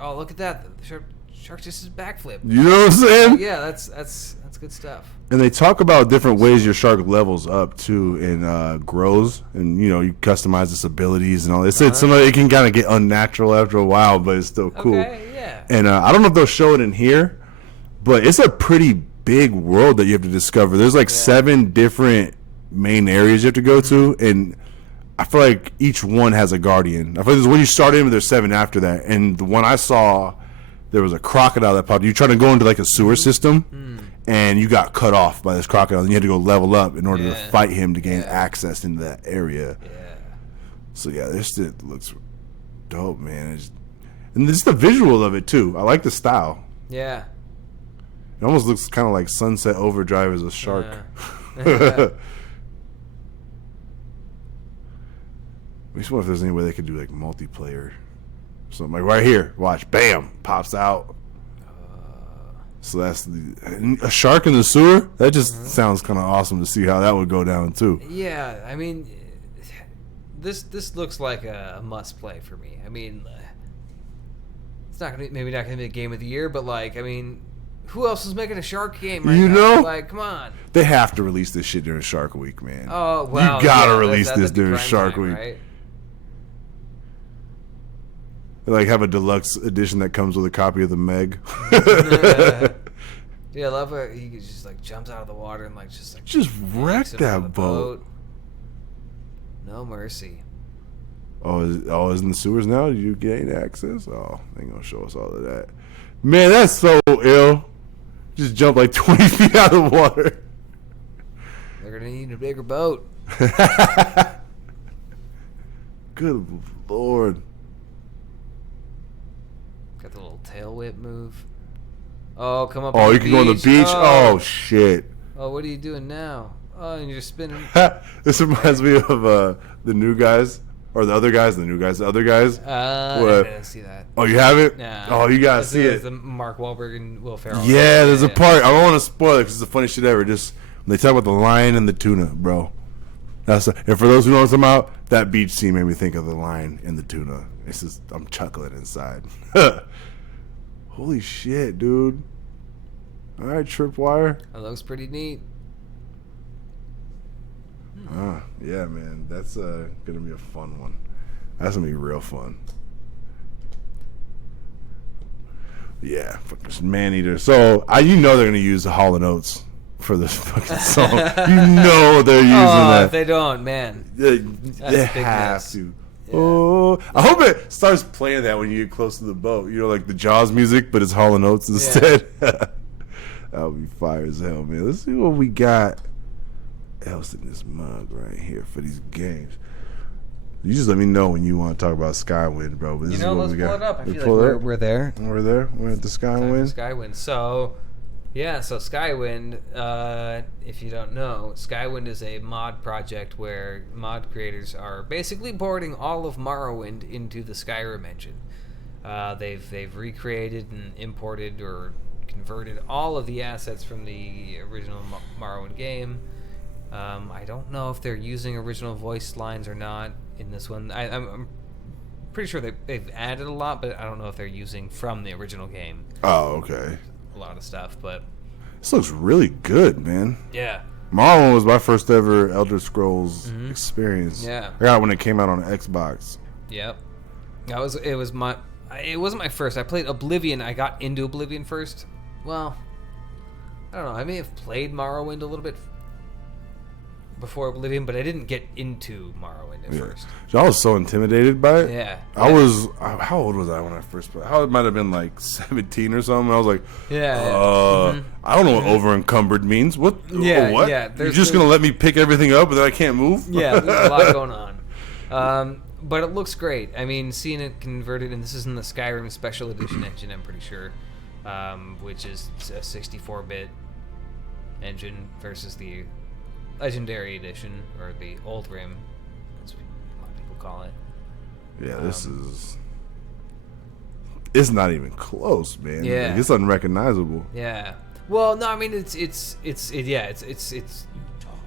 Oh, look at that! The shark just is backflip. You know what I'm saying? Yeah, that's good stuff. And they talk about different ways your shark levels up too and grows, and you customize its abilities and all. They said some of it can kind of get unnatural after a while, but it's still cool. Okay, yeah. And I don't know if they'll show it in here, but it's a pretty big world that you have to discover. There's like 7 different main areas you have to go to, and I feel like each one has a guardian. I feel like there's when you start in, but there's 7 after that. And the one I saw, there was a crocodile that popped. You trying to go into like a sewer system, and you got cut off by this crocodile, and you had to go level up in order to fight him to gain access into that area. Yeah. So yeah, this shit looks dope, man. And just the visual of it too. I like the style. Yeah. It almost looks kind of like Sunset Overdrive as a shark. I just wonder if there's any way they could do like multiplayer. Something like right here, watch, bam, pops out. So that's a shark in the sewer. That just sounds kind of awesome to see how that would go down too. Yeah, I mean, this looks like a must play for me. I mean, it's not gonna maybe not gonna be a game of the year, but like, I mean, who else is making a shark game right You now? know? Like, come on. They have to release this shit during Shark Week, man. Oh well, you gotta yeah, release that'd this be during prime Shark time, Week. right? Like have a deluxe edition that comes with a copy of the Meg. Yeah, I love it. He just like jumps out of the water and like just wreck yanks him out of that the boat. No mercy. Oh, is in the sewers now? Did you gain access? Oh, they ain't gonna show us all of that. Man, that's so ill. Just jump like 20 feet out of the water. They're gonna need a bigger boat. Good Lord. Got the little tail whip move. Oh, come up. Oh, on you the can go on the beach? Oh, shit. Oh, what are you doing now? Oh, and you're spinning. This reminds me of the new guys. Or the other guys, the other guys. I What? didn't see that. Oh, you haven't? Nah. Oh, you gotta It's see the- it. it's the Mark Wahlberg and Will Ferrell. Yeah, there's a part. I don't want to spoil it because it's the funniest shit ever. Just when they talk about the lion and the tuna, bro. And for those who know what I'm talking about, that beach scene made me think of the lion and the tuna. It's just I'm chuckling inside. Holy shit, dude! All right, Tripwire. That looks pretty neat. Yeah, man, that's gonna be a fun one. That's gonna be real fun. Yeah, fucking Maneater. So you know they're gonna use the Hall & Oates for this fucking song. You know they're using Oh, that. if they don't, man. They a big have miss. to. Oh, I hope it starts playing that when you get close to the boat. You know, like the Jaws music, but it's Hall & Oates instead. That would be fire as hell, man. Let's see what we got. else in this mug right here for these games. You just let me know when you want to talk about Skywind, bro. But this is what let's we pull got. it up. I We feel pull like it? we're there. We're there. We're at the Skywind. Skywind. So, yeah, so Skywind, if you don't know, Skywind is a mod project where mod creators are basically porting all of Morrowind into the Skyrim engine. They've recreated and imported or converted all of the assets from the original Morrowind game. I don't know if they're using original voice lines or not in this one. I'm pretty sure they've added a lot, but I don't know if they're using from the original game Oh, okay. a lot of stuff. But This looks really good, man. yeah, Morrowind was my first ever Elder Scrolls experience. Yeah. I got it when it came out on Xbox. yep. It wasn't my first. I played Oblivion. I got into Oblivion first. Well, I don't know. I may have played Morrowind a little bit before Oblivion, but I didn't get into Morrowind at first. So I was so intimidated by it. Yeah. I was. How old was I when I first played? It might have been like 17 or something. I was like, Yeah. I don't know what over encumbered means. What? Yeah, What? yeah, You're just gonna let me pick everything up and then I can't move? Yeah, there's a lot going on. But it looks great. I mean, seeing it converted, and this is in the Skyrim Special Edition engine, I'm pretty sure, which is a 64-bit engine versus the Legendary Edition, or the Old Rim, as a lot of people call it. Yeah, this is. It's not even close, man. Yeah. Like, it's unrecognizable. Yeah. Well, no, I mean it's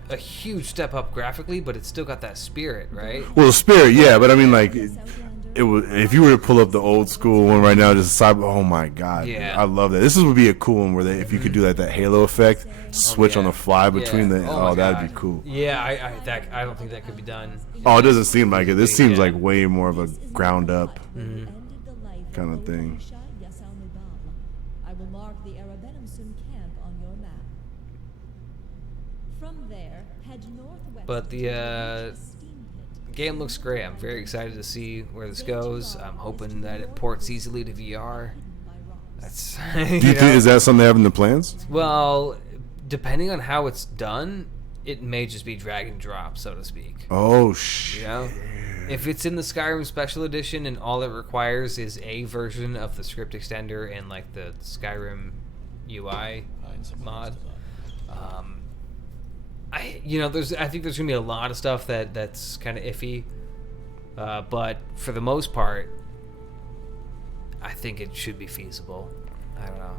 a huge step up graphically, but it's still got that spirit, right? Well, the spirit, yeah, but I mean, like, it was. If you were to pull up the old school one right now, just cyber. Oh my god, Yeah. I love that. This would be a cool one where if you could do that Halo effect, switch on yeah. the fly between Yeah. the. Oh my That'd God. be cool. Yeah, I don't think that could be done. Oh, it doesn't seem like it. This seems Yeah. like way more of a ground up kind of thing. I will mark the Arabenumsum camp on your map. From there, head northwest. But the game looks great. I'm very excited to see where this goes. I'm hoping that it ports easily to VR. That's Do you think is that something they have in the plans? well, depending on how it's done, it may just be drag and drop, so to speak. Oh shit. You know, if it's in the Skyrim Special Edition and all it requires is a version of the script extender and like the Skyrim UI mod, I think there's gonna be a lot of stuff that's kind of iffy, but for the most part, I think it should be feasible. I don't know.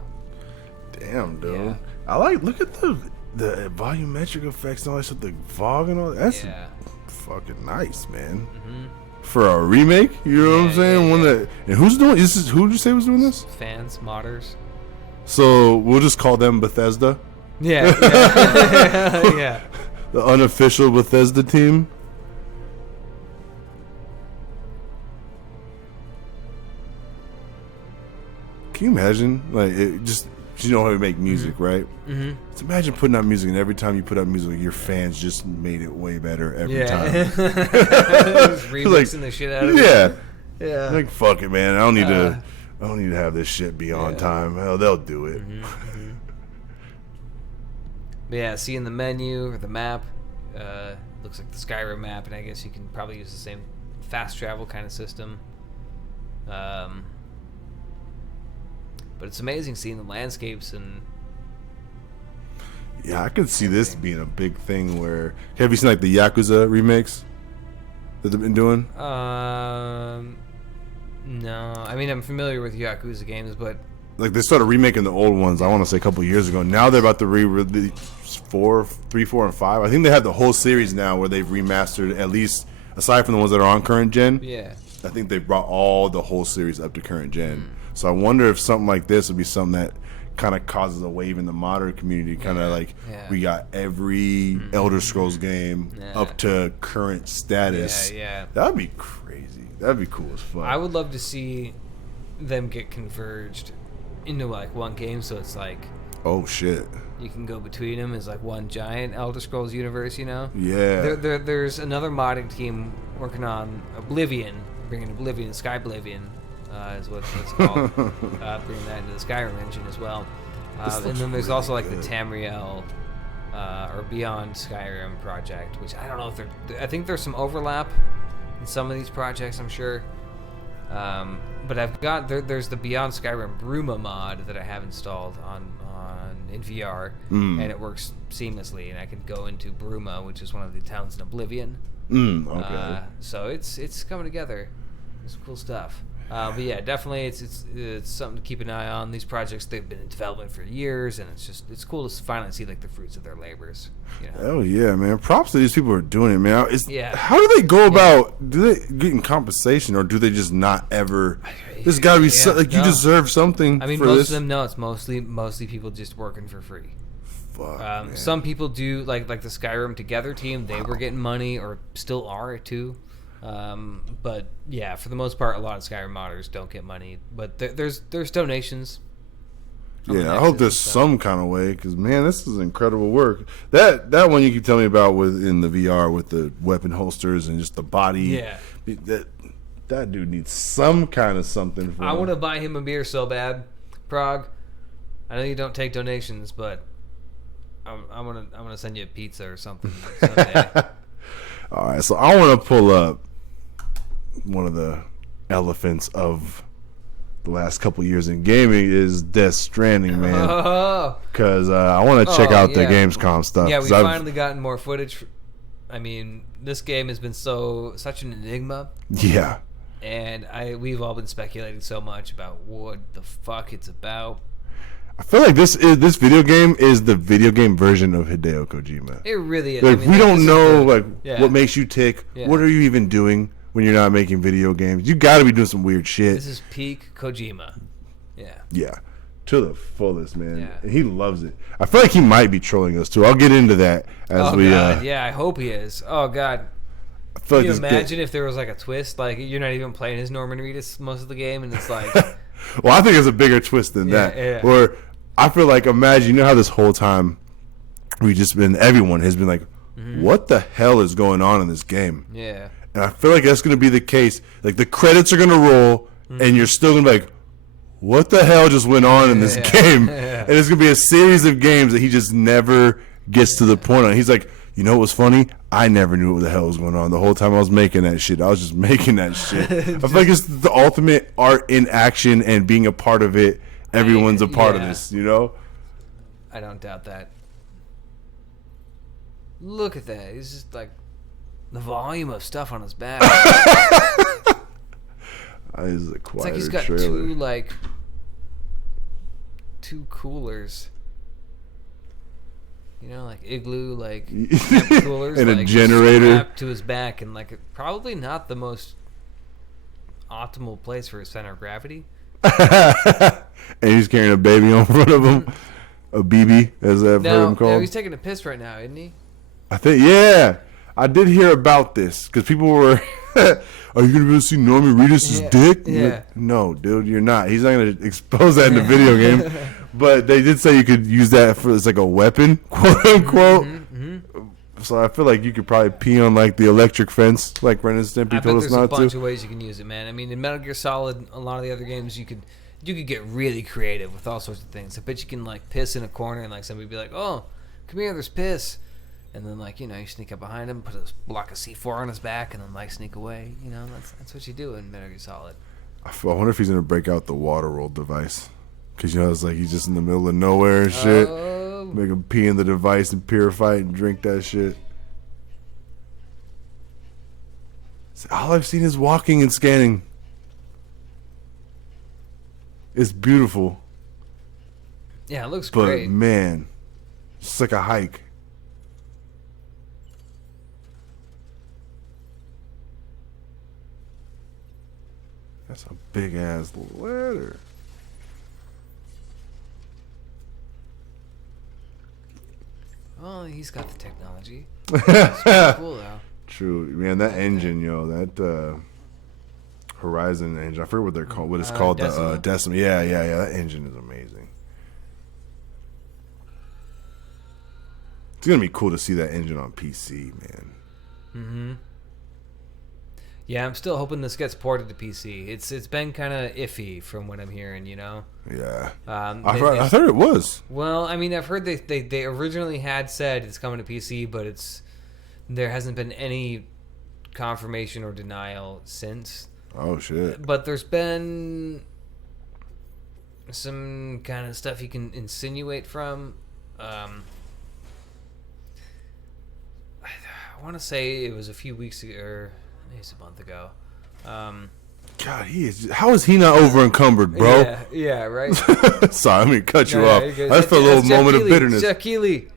Damn, dude. Yeah. I like. Look at the volumetric effects and all that stuff, the fog and all that. That's Yeah. fucking nice, man. For a remake, you know what I'm Yeah, saying? yeah, One yeah. that and who's doing? Who did you say was doing this? Fans, modders. So we'll just call them Bethesda, Yeah. Yeah. the unofficial Bethesda team. Can you imagine? Like, it just, you know how we make music, right? Mm-hmm. So imagine putting out music, and every time you put out music, your fans just made it way better every time. Just remixing the shit out of it. Yeah. Yeah. Like, fuck it, man. I don't need to have this shit be on time. Hell, they'll do it. But yeah, seeing the menu or the map, looks like the Skyrim map, and I guess you can probably use the same fast travel kind of system. But it's amazing seeing the landscapes and Yeah, I could see this being a big thing where... Have you seen, like, the Yakuza remakes that they've been doing? no. I mean, I'm familiar with Yakuza games, but Like, they started remaking the old ones, I want to say a couple years ago. Now they're about to re-release 3, 4, and 5. I think they have the whole series now where they've remastered, at least, aside from the ones that are on current gen. yeah. I think they brought all the whole series up to current gen. So I wonder if something like this would be something that kind of causes a wave in the modern community. Kind of like we got every Elder Scrolls game up to current status. Yeah. That would be crazy. That would be cool as fuck. I would love to see them get converged into like one game, so it's like Oh shit. you can go between them as like one giant Elder Scrolls universe, you know? Yeah. There's another modding team working on Oblivion, bringing Oblivion, Skyblivion, is what it's called, bringing that into the Skyrim engine as well. And then there's also like the Tamriel or Beyond Skyrim project, which I don't know if I think there's some overlap in some of these projects, I'm sure. But I've got there's the Beyond Skyrim Bruma mod that I have installed in VR, and it works seamlessly, and I can go into Bruma, which is one of the towns in Oblivion. Okay. So it's coming together. It's cool stuff. But yeah, definitely it's something to keep an eye on. These projects, they've been in development for years, and it's cool to finally see like the fruits of their labors. You know? Oh yeah, man! Props to these people who are doing it, man. Yeah. How do they go about? Do they getting compensation, or do they just not ever? There's got to be you deserve something. I mean, for most this. of them, no. It's mostly people just working for free. Fuck, man. Some people do like the Skyrim Together team. They were getting money, or still are too. But yeah, for the most part, a lot of Skyrim modders don't get money. But there's donations. Yeah, I hope there's some kind of way, because man, this is incredible work. That one you keep telling me about in the VR with the weapon holsters and just the body. Yeah, that dude needs some kind of something. I want to buy him a beer so bad, Prague. I know you don't take donations, but I'm gonna send you a pizza or something someday. All right, so I want to pull up one of the elephants of the last couple years in gaming is Death Stranding, man. Because I want to check out the Gamescom stuff. Yeah, we've finally gotten more footage. I mean, this game has been such an enigma. Yeah. And we've all been speculating so much about what the fuck it's about. I feel like this video game is the video game version of Hideo Kojima. It really is. Like, we don't know what makes you tick. Yeah. What are you even doing when you're not making video games? You got to be doing some weird shit. This is peak Kojima. Yeah. Yeah. To the fullest, man. Yeah. And he loves it. I feel like he might be trolling us too. I'll get into that as we. God. Yeah, I hope he is. Oh God. I feel Can you imagine if there was like a twist? Like you're not even playing as Norman Reedus most of the game, and it's like. Well, I think it's a bigger twist than that. Yeah. Where I feel like, imagine, you know how this whole time everyone has been like, what the hell is going on in this game? Yeah. And I feel like that's going to be the case. Like, the credits are going to roll, and you're still going to be like, what the hell just went on in this game? And it's going to be a series of games that he just never gets to the point on. He's like, you know what was funny? I never knew what the hell was going on. The whole time I was making that shit, I was just making that shit. I feel like it's the ultimate art in action, and being a part of it. Everyone's a part of this, you know? I don't doubt that. Look at that. It's just like the volume of stuff on his back. It's a quieter It's like he's got trailer. two coolers. You know, like igloo, like amp coolers, and like a generator strapped to his back, and like probably not the most optimal place for his center of gravity. And he's carrying a baby on front of him, a BB, as I've heard him No, called. he's taking a piss right now, isn't he? I think, yeah, I did hear about this because people were, are you gonna be able to see Norman Reedus' dick? Yeah. Like, no, dude, you're not. He's not gonna expose that in the video game. But they did say you could use that as like a weapon, quote unquote. So I feel like you could probably pee on like the electric fence, like Ren and Stimpy I bet told us there's a not bunch to. of ways you can use it, man. I mean, in Metal Gear Solid, a lot of the other games, you could get really creative with all sorts of things. I bet you can like piss in a corner and like somebody be like, "Oh, come here, there's piss," and then like you sneak up behind him, put a block of C4 on his back, and then like sneak away. You know, that's what you do in Metal Gear Solid. I wonder if he's gonna break out the water roll device, because it's like he's just in the middle of nowhere and shit. Make him pee in the device and purify it and drink that shit. All I've seen is walking and scanning. It's beautiful. Yeah, it looks But great. man, it's like a hike. That's a big ass letter. Well, he's got the technology. It's pretty cool though. True, man. That engine, that Horizon engine. I forget what they're called. What it's called? Decima. The Decima. Yeah. That engine is amazing. It's gonna be cool to see that engine on PC, man. Yeah, I'm still hoping this gets ported to PC. It's been kind of iffy from what I'm hearing, you know. Yeah. I heard it was. Well, I mean, I've heard they originally had said it's coming to PC, but there hasn't been any confirmation or denial since. Oh shit. But there's been some kind of stuff you can insinuate from. I want to say it was a few weeks ago, or maybe it's a month ago. God, how is he not over encumbered, bro? Yeah, right. Sorry, I mean cut you off. You're good. I just felt a little moment of bitterness. Jeff Keighley.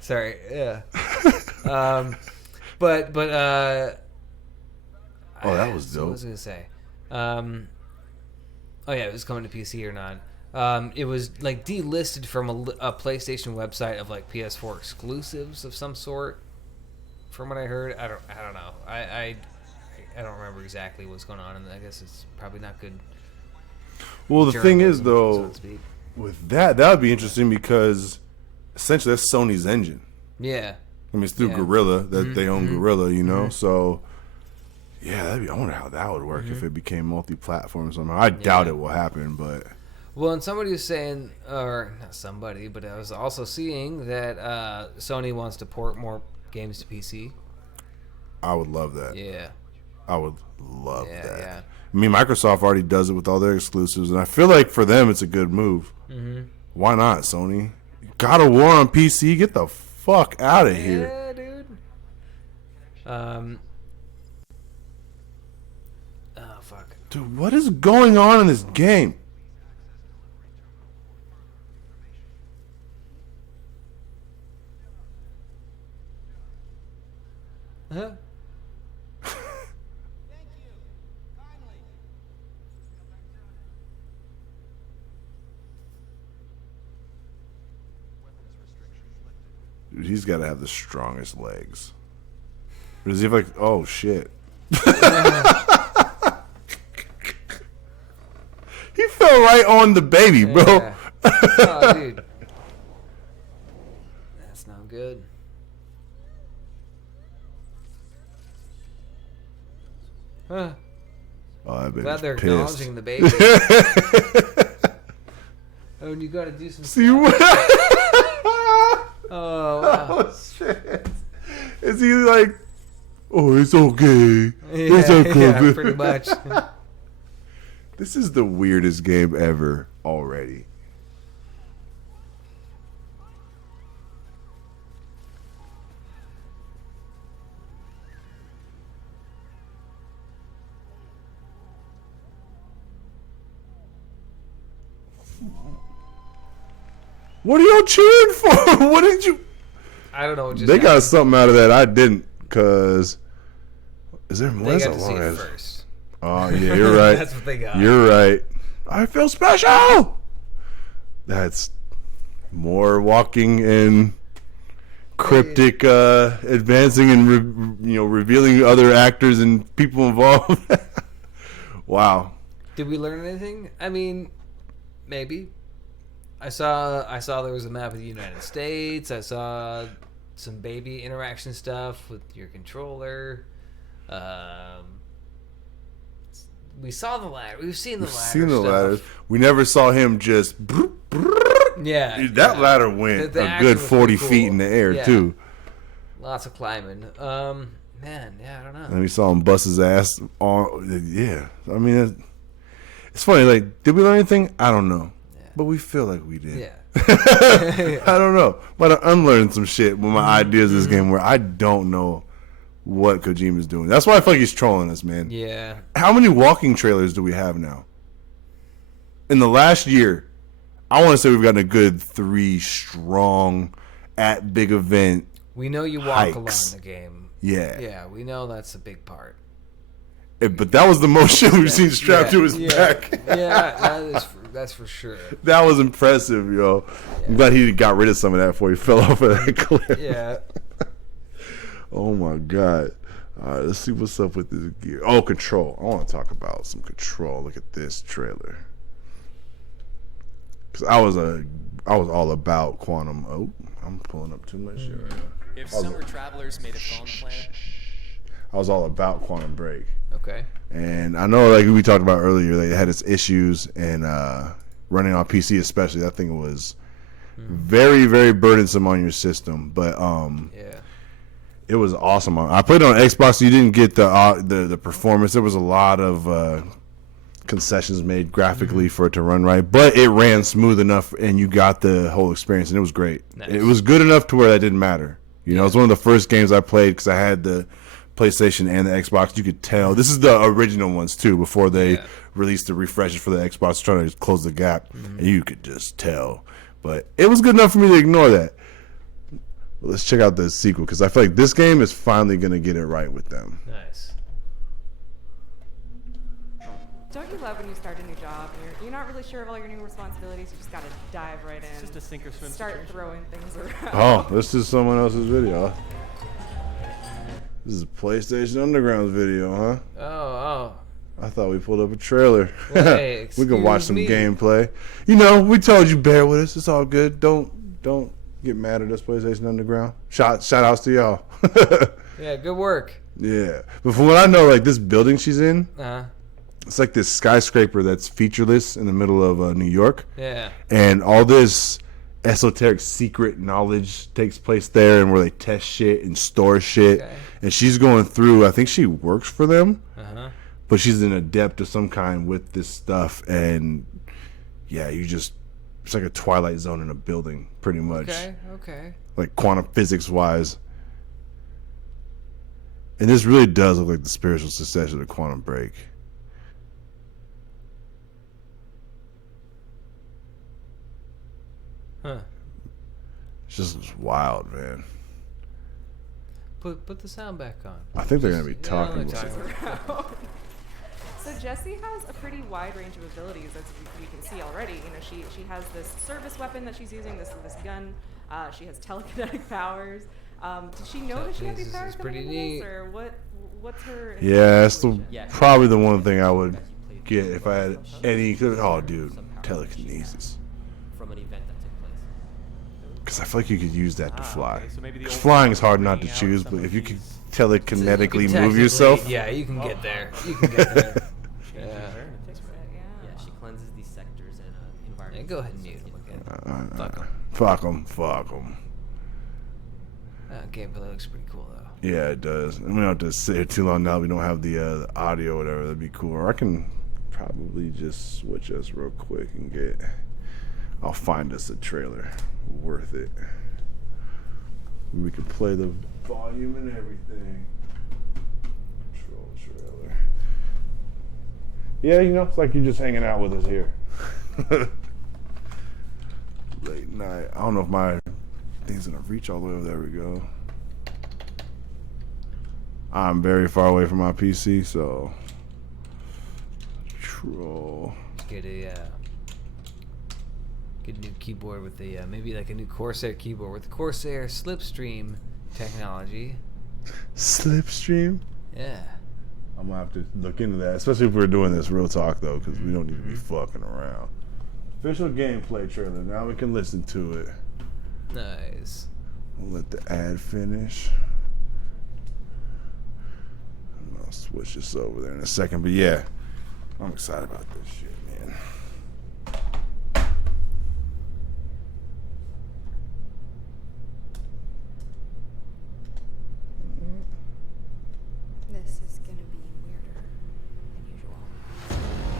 Sorry, yeah. But oh, that was dope. What was I gonna say? Oh yeah, it was coming to PC or not. It was like delisted from a PlayStation website of like PS4 exclusives of some sort. From what I heard, I don't know. I don't remember exactly what's going on, and I guess it's probably not good. Well, the thing is, so though, to speak. with that would be interesting because essentially that's Sony's engine. Yeah. I mean, it's through Yeah. Gorilla that they own Gorilla, you know. Mm-hmm. So, yeah, I wonder how that would work if it became multi-platform somehow. I doubt it will happen, but Well, and somebody was saying, or not somebody, but I was also seeing that Sony wants to port more games to PC. I would love that. Yeah. I would love that. Yeah. I mean, Microsoft already does it with all their exclusives, and I feel like for them it's a good move. Mm-hmm. Why not, Sony? God of War on PC? Get the fuck out of here. Yeah, dude. Oh, fuck. Dude, what is going on in this game? Huh? Dude, he's got to have the strongest legs. Or does he have like, oh shit. He fell right on the baby, bro. Yeah. Oh, dude. That's not good. Huh. Oh, that Glad baby's they're pissed. acknowledging the baby. Oh, and you gotta do some. See what? Oh, wow. Oh shit! Is he like? Oh, it's okay. Yeah, It's okay. yeah, pretty much. This is the weirdest game ever already. What are y'all cheering for? What did you? I don't know. What just They got happened. something out of that. I didn't, cause is there more? They That's got a to see long it ass- first. Oh yeah, you're right. That's what they got. You're right. I feel special. That's more walking and cryptic, advancing and revealing other actors and people involved. Wow. Did we learn anything? I mean, maybe. I saw there was a map of the United States. I saw some baby interaction stuff with your controller. We saw the ladder. We've seen the ladder. Seen the stuff. ladders. We never saw him just. Yeah, Dude, that yeah. ladder went The a action good was 40 pretty feet cool. in the air Yeah. too. Lots of climbing. Man, yeah, I don't know. And we saw him bust his ass on. Yeah, I mean, it's funny. Like, did we learn anything? I don't know, but we feel like we did. Yeah. I don't know. But I unlearned some shit with my ideas of this game where I don't know what Kojima's doing. That's why I feel like he's trolling us, man. Yeah. How many walking trailers do we have now? In the last year, I want to say we've gotten a good 3 strong at big event. We know you walk hikes. along the game. Yeah. Yeah, we know that's a big part. But that was the most shit we've seen strapped to his back. Yeah, that's for sure. That was impressive, yo. I'm glad he got rid of some of that before he fell off of that cliff. Yeah. Oh my god. All right, let's see what's up with this gear. Oh, Control. I want to talk about some Control. Look at this trailer. Because I was all about Quantum. Oh, I'm pulling up too much shit right now. If summer travelers made a phone plan, I was all about Quantum Break. Okay. And I know, like we talked about earlier, they had its issues, and running on PC especially, that thing was very, very burdensome on your system. But Yeah. it was awesome. I played it on Xbox, so you didn't get the performance. There was a lot of concessions made graphically for it to run right, but it ran smooth enough, and you got the whole experience, and it was great. Nice. It was good enough to where that didn't matter. You know, it was one of the first games I played because I had the PlayStation and the Xbox. You could tell this is the original ones too, before they released the refreshes for the Xbox, trying to close the gap, and you could just tell. But it was good enough for me to ignore that. But let's check out the sequel, because I feel like this game is finally going to get it right with them. Nice. Don't you love when you start a new job and you're not really sure of all your new responsibilities? You just gotta dive right in. Just a sink or swim Start situation. throwing things around. Oh, this is someone else's video. This is PlayStation Underground's video, huh? Oh. I thought we pulled up a trailer. Hey, We can watch some excuse me. gameplay. You know, we told you bear with us. It's all good. Don't get mad at us, PlayStation Underground. Shout outs to y'all. Yeah, good work. Yeah. But from what I know, like this building she's in, Uh-huh. it's like this skyscraper that's featureless in the middle of New York. Yeah. And all this esoteric secret knowledge takes place there, and where they test shit and store shit. Okay. And she's going through, I think she works for them, Uh-huh. but she's an adept of some kind with this stuff. And yeah, it's like a Twilight Zone in a building, pretty much. Okay. Like quantum physics wise. And this really does look like the spiritual successor to Quantum Break. Huh. It's just wild, man. Put the sound back on. I think they're gonna be talking. they're with So Jessie has a pretty wide range of abilities, as we can see already. You know, she has this service weapon that she's using, this gun. She has telekinetic powers. Did she know that she had these Jesus, powers it's coming pretty into this, neat. or what's her? Yeah, that's Yeah. probably the one thing I would get if I had any. Oh, dude, telekinesis. From an event that took place. Because I feel like you could use that to fly. okay, so maybe the 'Cause old flying is hard bringing not to out choose, some but of if you could these- telekinetically You can move yourself, Yeah, you can get there. You can get there. Yeah. Yeah, she cleanses these sectors and Yeah, environments. go ahead and mute him again. Fuck 'em. fuck them. Gameplay looks pretty cool though. Yeah, it does. And we don't have to sit here too long now. We don't have the audio or whatever. That'd be cool. Or I can probably just switch us real quick and get. I'll find us a trailer worth it. We could play the volume and everything. Control trailer. Yeah, you know, it's like you're just hanging out with us here. Late night. I don't know if my thing's gonna reach all the way over. There we go. I'm very far away from my PC, so control. Get a new keyboard with the maybe like a new Corsair keyboard with the Corsair Slipstream technology. Slipstream. Yeah. I'm gonna have to look into that, especially if we're doing this real talk though, because we don't need to be fucking around. Official gameplay trailer. Now we can listen to it. Nice. We'll let the ad finish. I'll switch this over there in a second, but yeah, I'm excited about this shit, man. This is gonna be weirder than usual.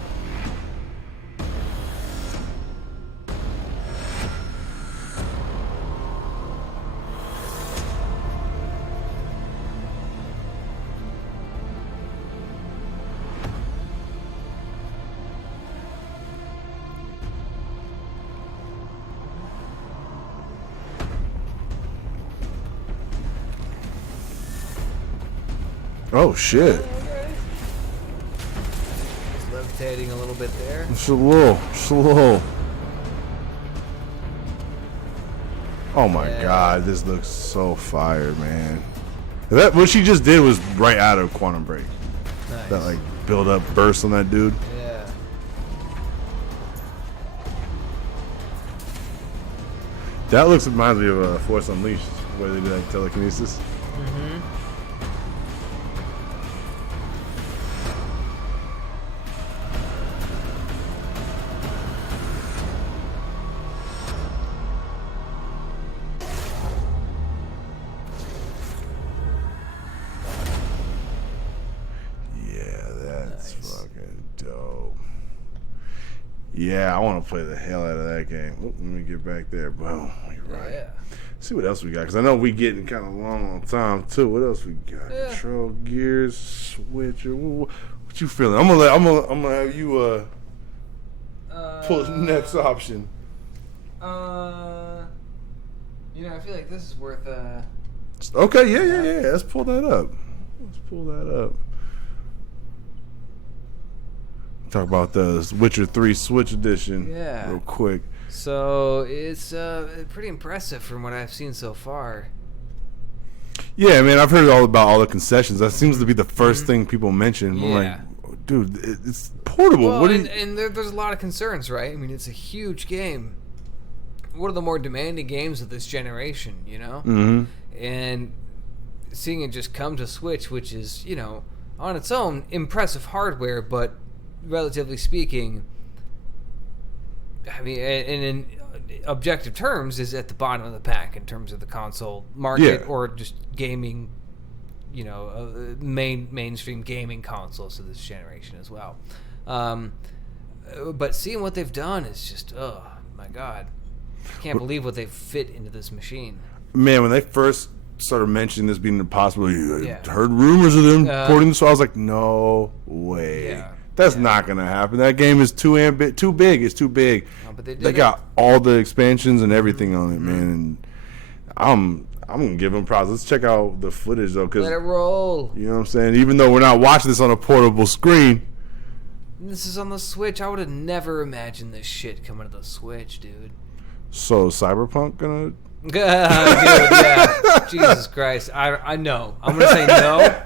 Oh shit! Just levitating a little bit there. Just a little. Oh my Yeah. god, this looks so fire, man. That what she just did was right out of Quantum Break. Nice. That like build up burst on that dude. Yeah. That reminds me of Force Unleashed, where they do like telekinesis. Yeah, I want to play the hell out of that game. Oop, let me get back there. Boom. You're right. Yeah. See what else we got, because I know we getting kind of long on time too. What else we got? Yeah. Control gears, switcher. What you feeling? I'm gonna have you pull the next option. You know, I feel like this is worth. Okay, yeah. Let's pull that up. Talk about the Witcher 3 Switch Edition. Yeah. Real quick. So it's pretty impressive from what I've seen so far. Yeah, man, I've heard all about all the concessions. That seems to be the first thing people mention. Yeah. I'm like, dude, it's portable. Well, What and there's a lot of concerns, right? I mean, it's a huge game. One of the more demanding games of this generation, you know? Mm-hmm. And seeing it just come to Switch, which is, you know, on its own, impressive hardware, but relatively speaking, I mean, and in objective terms, is at the bottom of the pack in terms of the console market or just gaming, you know, mainstream gaming consoles of this generation as well. But seeing what they've done is just, oh my god, I can't believe what they've fit into this machine. Man, when they first started mentioning this being impossible, you heard rumors of them porting this, so I was like, no way. Yeah. That's not gonna happen. That game is too big. It's too big. Oh, but they got all the expansions and everything on it, man. And I'm gonna give them props. Let's check out the footage though, cause let it roll. You know what I'm saying? Even though we're not watching this on a portable screen, this is on the Switch. I would have never imagined this shit coming to the Switch, dude. So Cyberpunk gonna? Dude, yeah. Jesus Christ. I know. I'm gonna say no.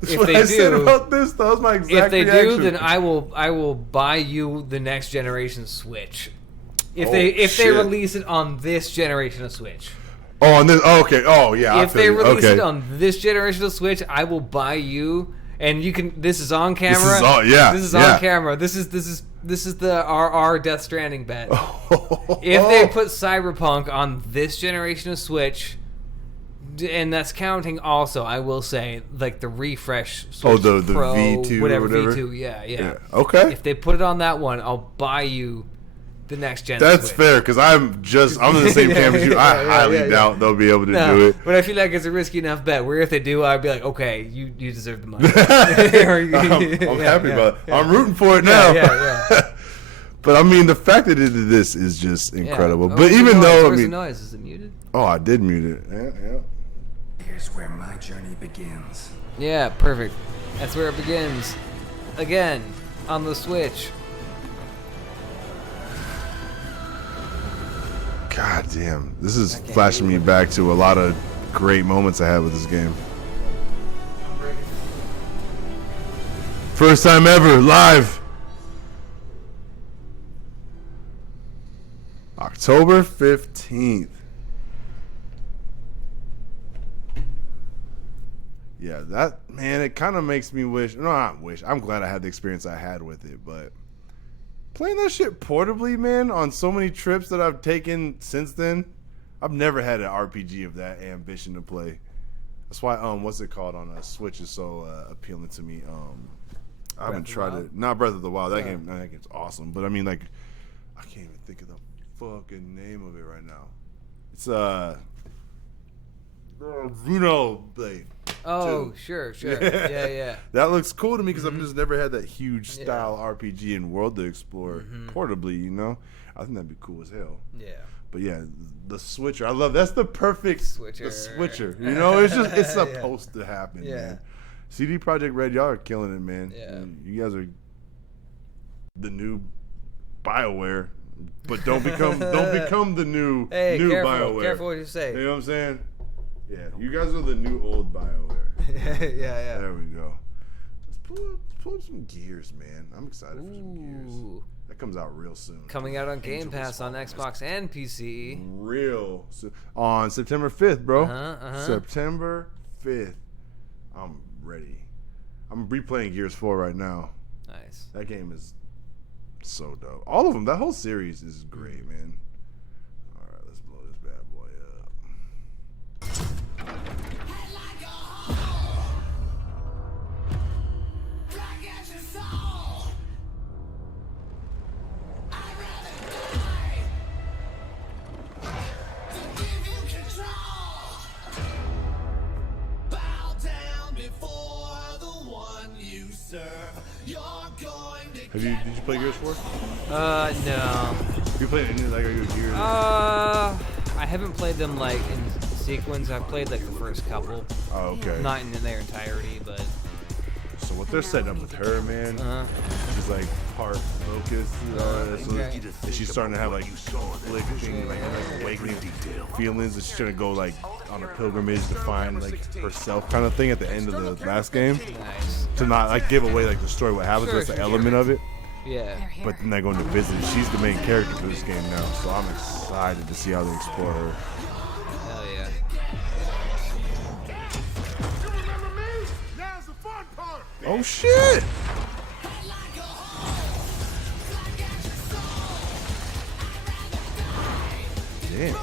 That's what I said about this. That was my exact reaction. If they do, then I will buy you the next generation Switch. If they release it on this generation of Switch. Oh, on this. Oh, okay. Oh, yeah. If they release it on this generation of Switch, I will buy you. And you can. This is on camera. This is on. Yeah. This is on camera. This is the RR Death Stranding bet. If they put Cyberpunk on this generation of Switch. And that's counting also, I will say, like the refresh Switch the Pro, V2 whatever, or whatever. V2, yeah. Okay. If they put it on that one, I'll buy you the next gen That's Switch. fair, because I'm in the same camp as you. I highly doubt they'll be able to do it. But I feel like it's a risky enough bet, where if they do, I'd be like, okay, you deserve the money. I'm happy about it. I'm rooting for it now. Yeah. But I mean, the fact that it did this is just incredible. Yeah. But even though, Where's the noise? Is it muted? Oh, I did mute it. Yeah. Here's where my journey begins. Yeah, perfect. That's where it begins. Again, on the Switch. God damn. This is flashing me back to a lot of great moments I had with this game. First time ever, live. October 15th. Yeah, that, man, it kind of makes me wish. No, not wish. I'm glad I had the experience I had with it, but playing that shit portably, man, on so many trips that I've taken since then, I've never had an RPG of that ambition to play. That's why, what's it called on a Switch is so appealing to me. I haven't tried it. Not Breath of the Wild. That game's awesome. But I mean, like, I can't even think of the fucking name of it right now. It's Xenoblade. Oh, sure. Yeah. That looks cool to me because I've just never had that huge style RPG and world to explore portably, you know? I think that'd be cool as hell. Yeah. But yeah, the switcher. I love that's the perfect switcher. The switcher. You know, it's supposed to happen, man. CD Projekt Red, y'all are killing it, man. Yeah. You guys are the new BioWare. But don't become the new BioWare. Careful what you say. You know what I'm saying? Yeah, you guys are the new old BioWare. yeah. There we go. Let's pull up some Gears, man. I'm excited for some Gears. That comes out real soon. Coming out on Game Pass on Xbox and PC. Real soon. On September 5th, bro. Uh-huh. September 5th. I'm ready. I'm replaying Gears 4 right now. Nice. That game is so dope. All of them. That whole series is great, man. All right, let's blow this bad boy up. Did you play Gears 4? No. You played any like your Gears? I haven't played them like in sequence. I've played like the first couple. Oh, okay. Not in their entirety, but. So what they're setting up with her, man, is like part focus. And she's starting to have like conflicting, like awakening feelings. And she's trying to go like on a pilgrimage to find like herself, kind of thing, at the end of the last game. Nice. To not like give away like the story, what happens. That's the element of it. Yeah. But then they're going to visit. She's the main character for this game now, so I'm excited to see how they explore her. Hell yeah. Oh shit! Damn.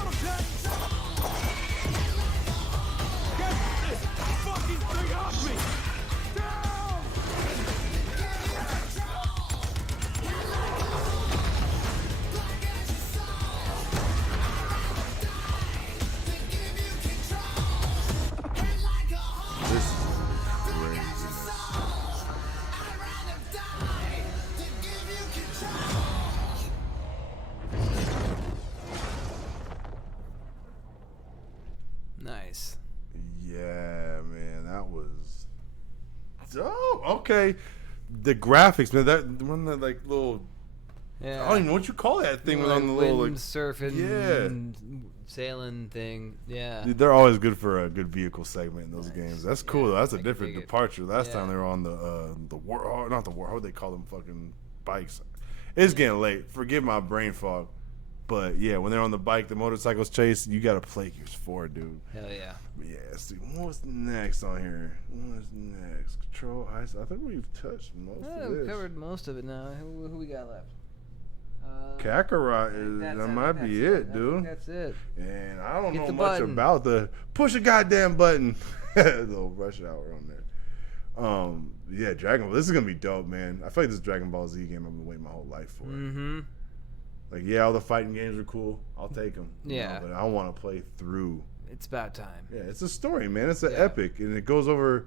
Nice. Yeah, man, that was dope. Okay, the graphics, man. That one that like little. Yeah. I don't even know what you call that thing like on the little like surfing, sailing thing. Yeah. Dude, they're always good for a good vehicle segment in those games. That's cool. That's a I can different dig it. departure. Last time they were on the war, not the war. How would they call them? Fucking bikes. It's getting late. Forgive my brain fog. But yeah, when they're on the bike, the motorcycles chase, you gotta play Gears 4, dude. Hell yeah. But yeah, see, what's next on here? What's next? Control Ice. I think we've touched most of We've this. covered most of it now. Who we got left? Kakarot that might be it, dude. That's it. And I don't Hit know the much button. about the push a goddamn button. Little rush hour on there. Yeah, Dragon Ball. This is gonna be dope, man. I feel like this Dragon Ball Z game I've been waiting my whole life for. Mm-hmm. Like, yeah, all the fighting games are cool. I'll take them. Yeah. But I want to play through. It's about time. Yeah, it's a story, man. It's an epic, and it goes over.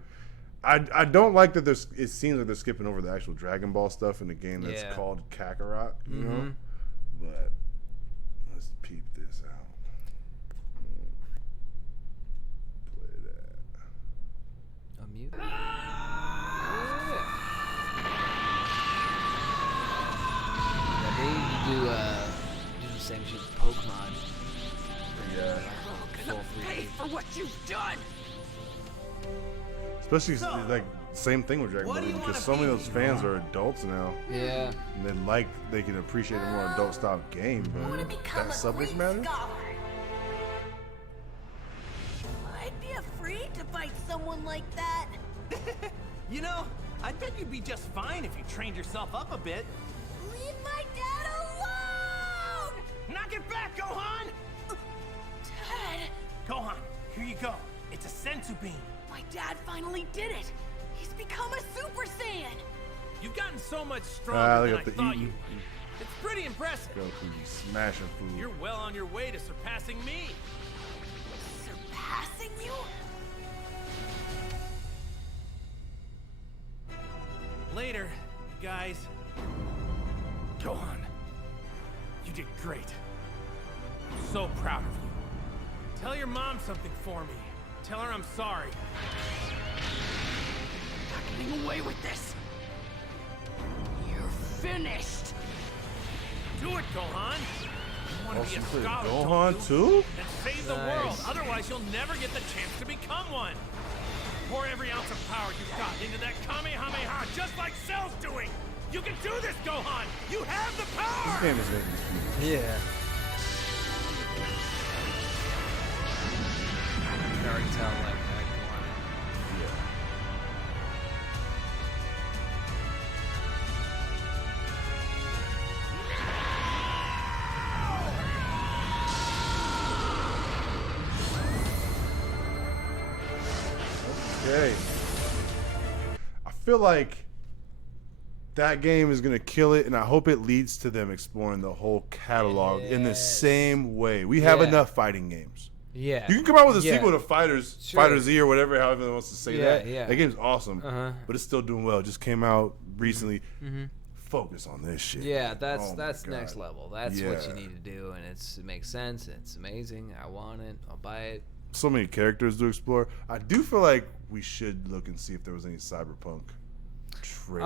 I don't like that there's. It seems like they're skipping over the actual Dragon Ball stuff in the game that's called Kakarot. You know, but let's peep this out. Play that. Unmute. Yeah, they do the same shit with Pokemon. Yeah. Full 3D. For what you've done. Especially like same thing with Dragon Ball Z, because so many of those fans are adults now. Yeah. And they can appreciate a more adult style game, but that subject matter. I'd be afraid to fight someone like that. You know, I bet you'd be just fine if you trained yourself up a bit. Leave my dad alone! Knock it back, Gohan! Dad! Gohan, here you go. It's a sensu bean. My dad finally did it! He's become a Super Saiyan! You've gotten so much stronger Look than at I the thought eating. you. It's pretty impressive. Goku smashing food. You're well on your way to surpassing me. Surpassing you? Later, you guys. Gohan, you did great. I'm so proud of you. Tell your mom something for me. Tell her I'm sorry. Not getting away with this. You're finished. Do it, Gohan. You want to be a Awesome. scholar, Gohan don't you? too? And save the world. Otherwise, you'll never get the chance to become one. Pour every ounce of power you've got into that Kamehameha, just like Cell's doing. You can do this, Gohan. You have the power. This game is making me Yeah. I can already tell, like, I want it. Okay. I feel like that game is gonna kill it, and I hope it leads to them exploring the whole catalog in the same way. We have enough fighting games. Yeah. You can come out with a sequel to Fighter Z or whatever, however they wants to say that. Yeah. That game's awesome, but it's still doing well. It just came out recently. focus on this shit. Yeah, Oh my that's God. next level. That's what you Yeah. need to do, and it makes sense. It's amazing. I want it. I'll buy it. So many characters to explore. I do feel like we should look and see if there was any Cyberpunk trailer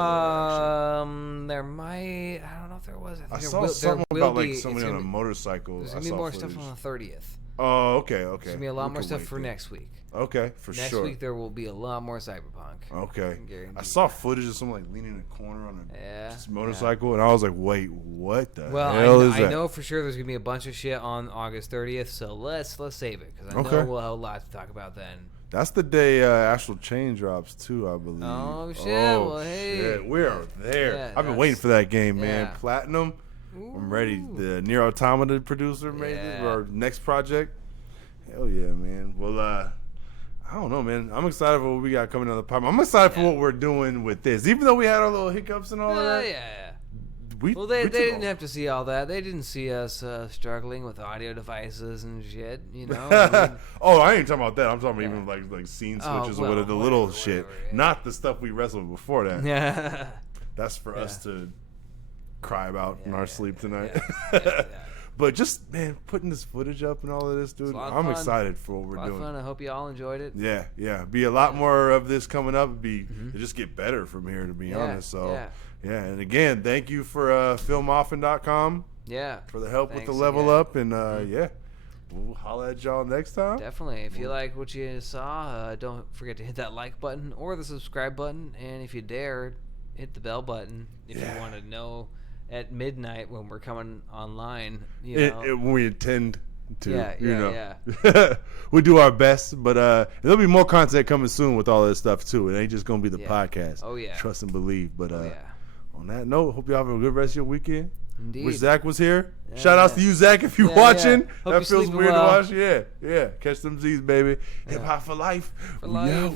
action. There might. I don't know if there was. I think saw something there will about like be, somebody on a motorcycle. There's I gonna be saw more footage. stuff on the 30th. Oh, okay. There's gonna be a lot more stuff for next week. Okay, for Next sure. week there will be a lot more Cyberpunk. Okay. Guaranteed. I saw footage of someone like leaning in a corner on a Yeah, motorcycle, and I was like, "Wait, what the Well, hell is that?" I know for sure there's gonna be a bunch of shit on August 30th, so let's save it because I know we'll have a lot to talk about then. That's the day Astral Chain drops too, I believe. Oh shit! Oh, well, hey, shit. We are there. Yeah, I've been waiting for that game, man. yeah. Platinum. I'm ready. The Nier Automata producer made it. Yeah. Our next project. Hell yeah, man. Well, I don't know, man. I'm excited for what we got coming down the pipe. I'm excited for what we're doing with this, even though we had our little hiccups and all of that. Yeah. We They took didn't off. have to see all that. They didn't see us struggling with audio devices and shit. You know. I mean, Oh, I ain't talking about that. I'm talking about even like scene switches or whatever, the little whatever, shit, yeah. not the stuff we wrestled before that. Yeah. That's for us to cry about in our sleep tonight. Yeah. But just, man, putting this footage up and all of this, dude, It's a lot of I'm fun. excited for what we're A lot of doing. fun. I hope you all enjoyed it. Yeah. Be a lot more of this coming up. It'll just get better from here, to be Yeah, honest. So, yeah. And again, thank you for filmoffin.com Yeah. for the help with Thanks the level again. up. And, yeah, we'll holla at y'all next time. Definitely. If you like what you saw, don't forget to hit that like button or the subscribe button. And if you dare, hit the bell button if you want to know at midnight when we're coming online. You know. When we intend to. Yeah, you know. yeah. We do our best, but there'll be more content coming soon with all this stuff, too. It ain't just going to be the podcast. Oh, yeah. Trust and believe. But yeah. on that note, hope y'all have a good rest of your weekend. Indeed. Wish Zach was here. Yeah, Shout outs yeah. to you, Zach, if you're Yeah, watching. yeah. Hope That you're feels sleeping weird well. to watch. Yeah. Catch them Z's, baby. Hip hop for life. For We life. out.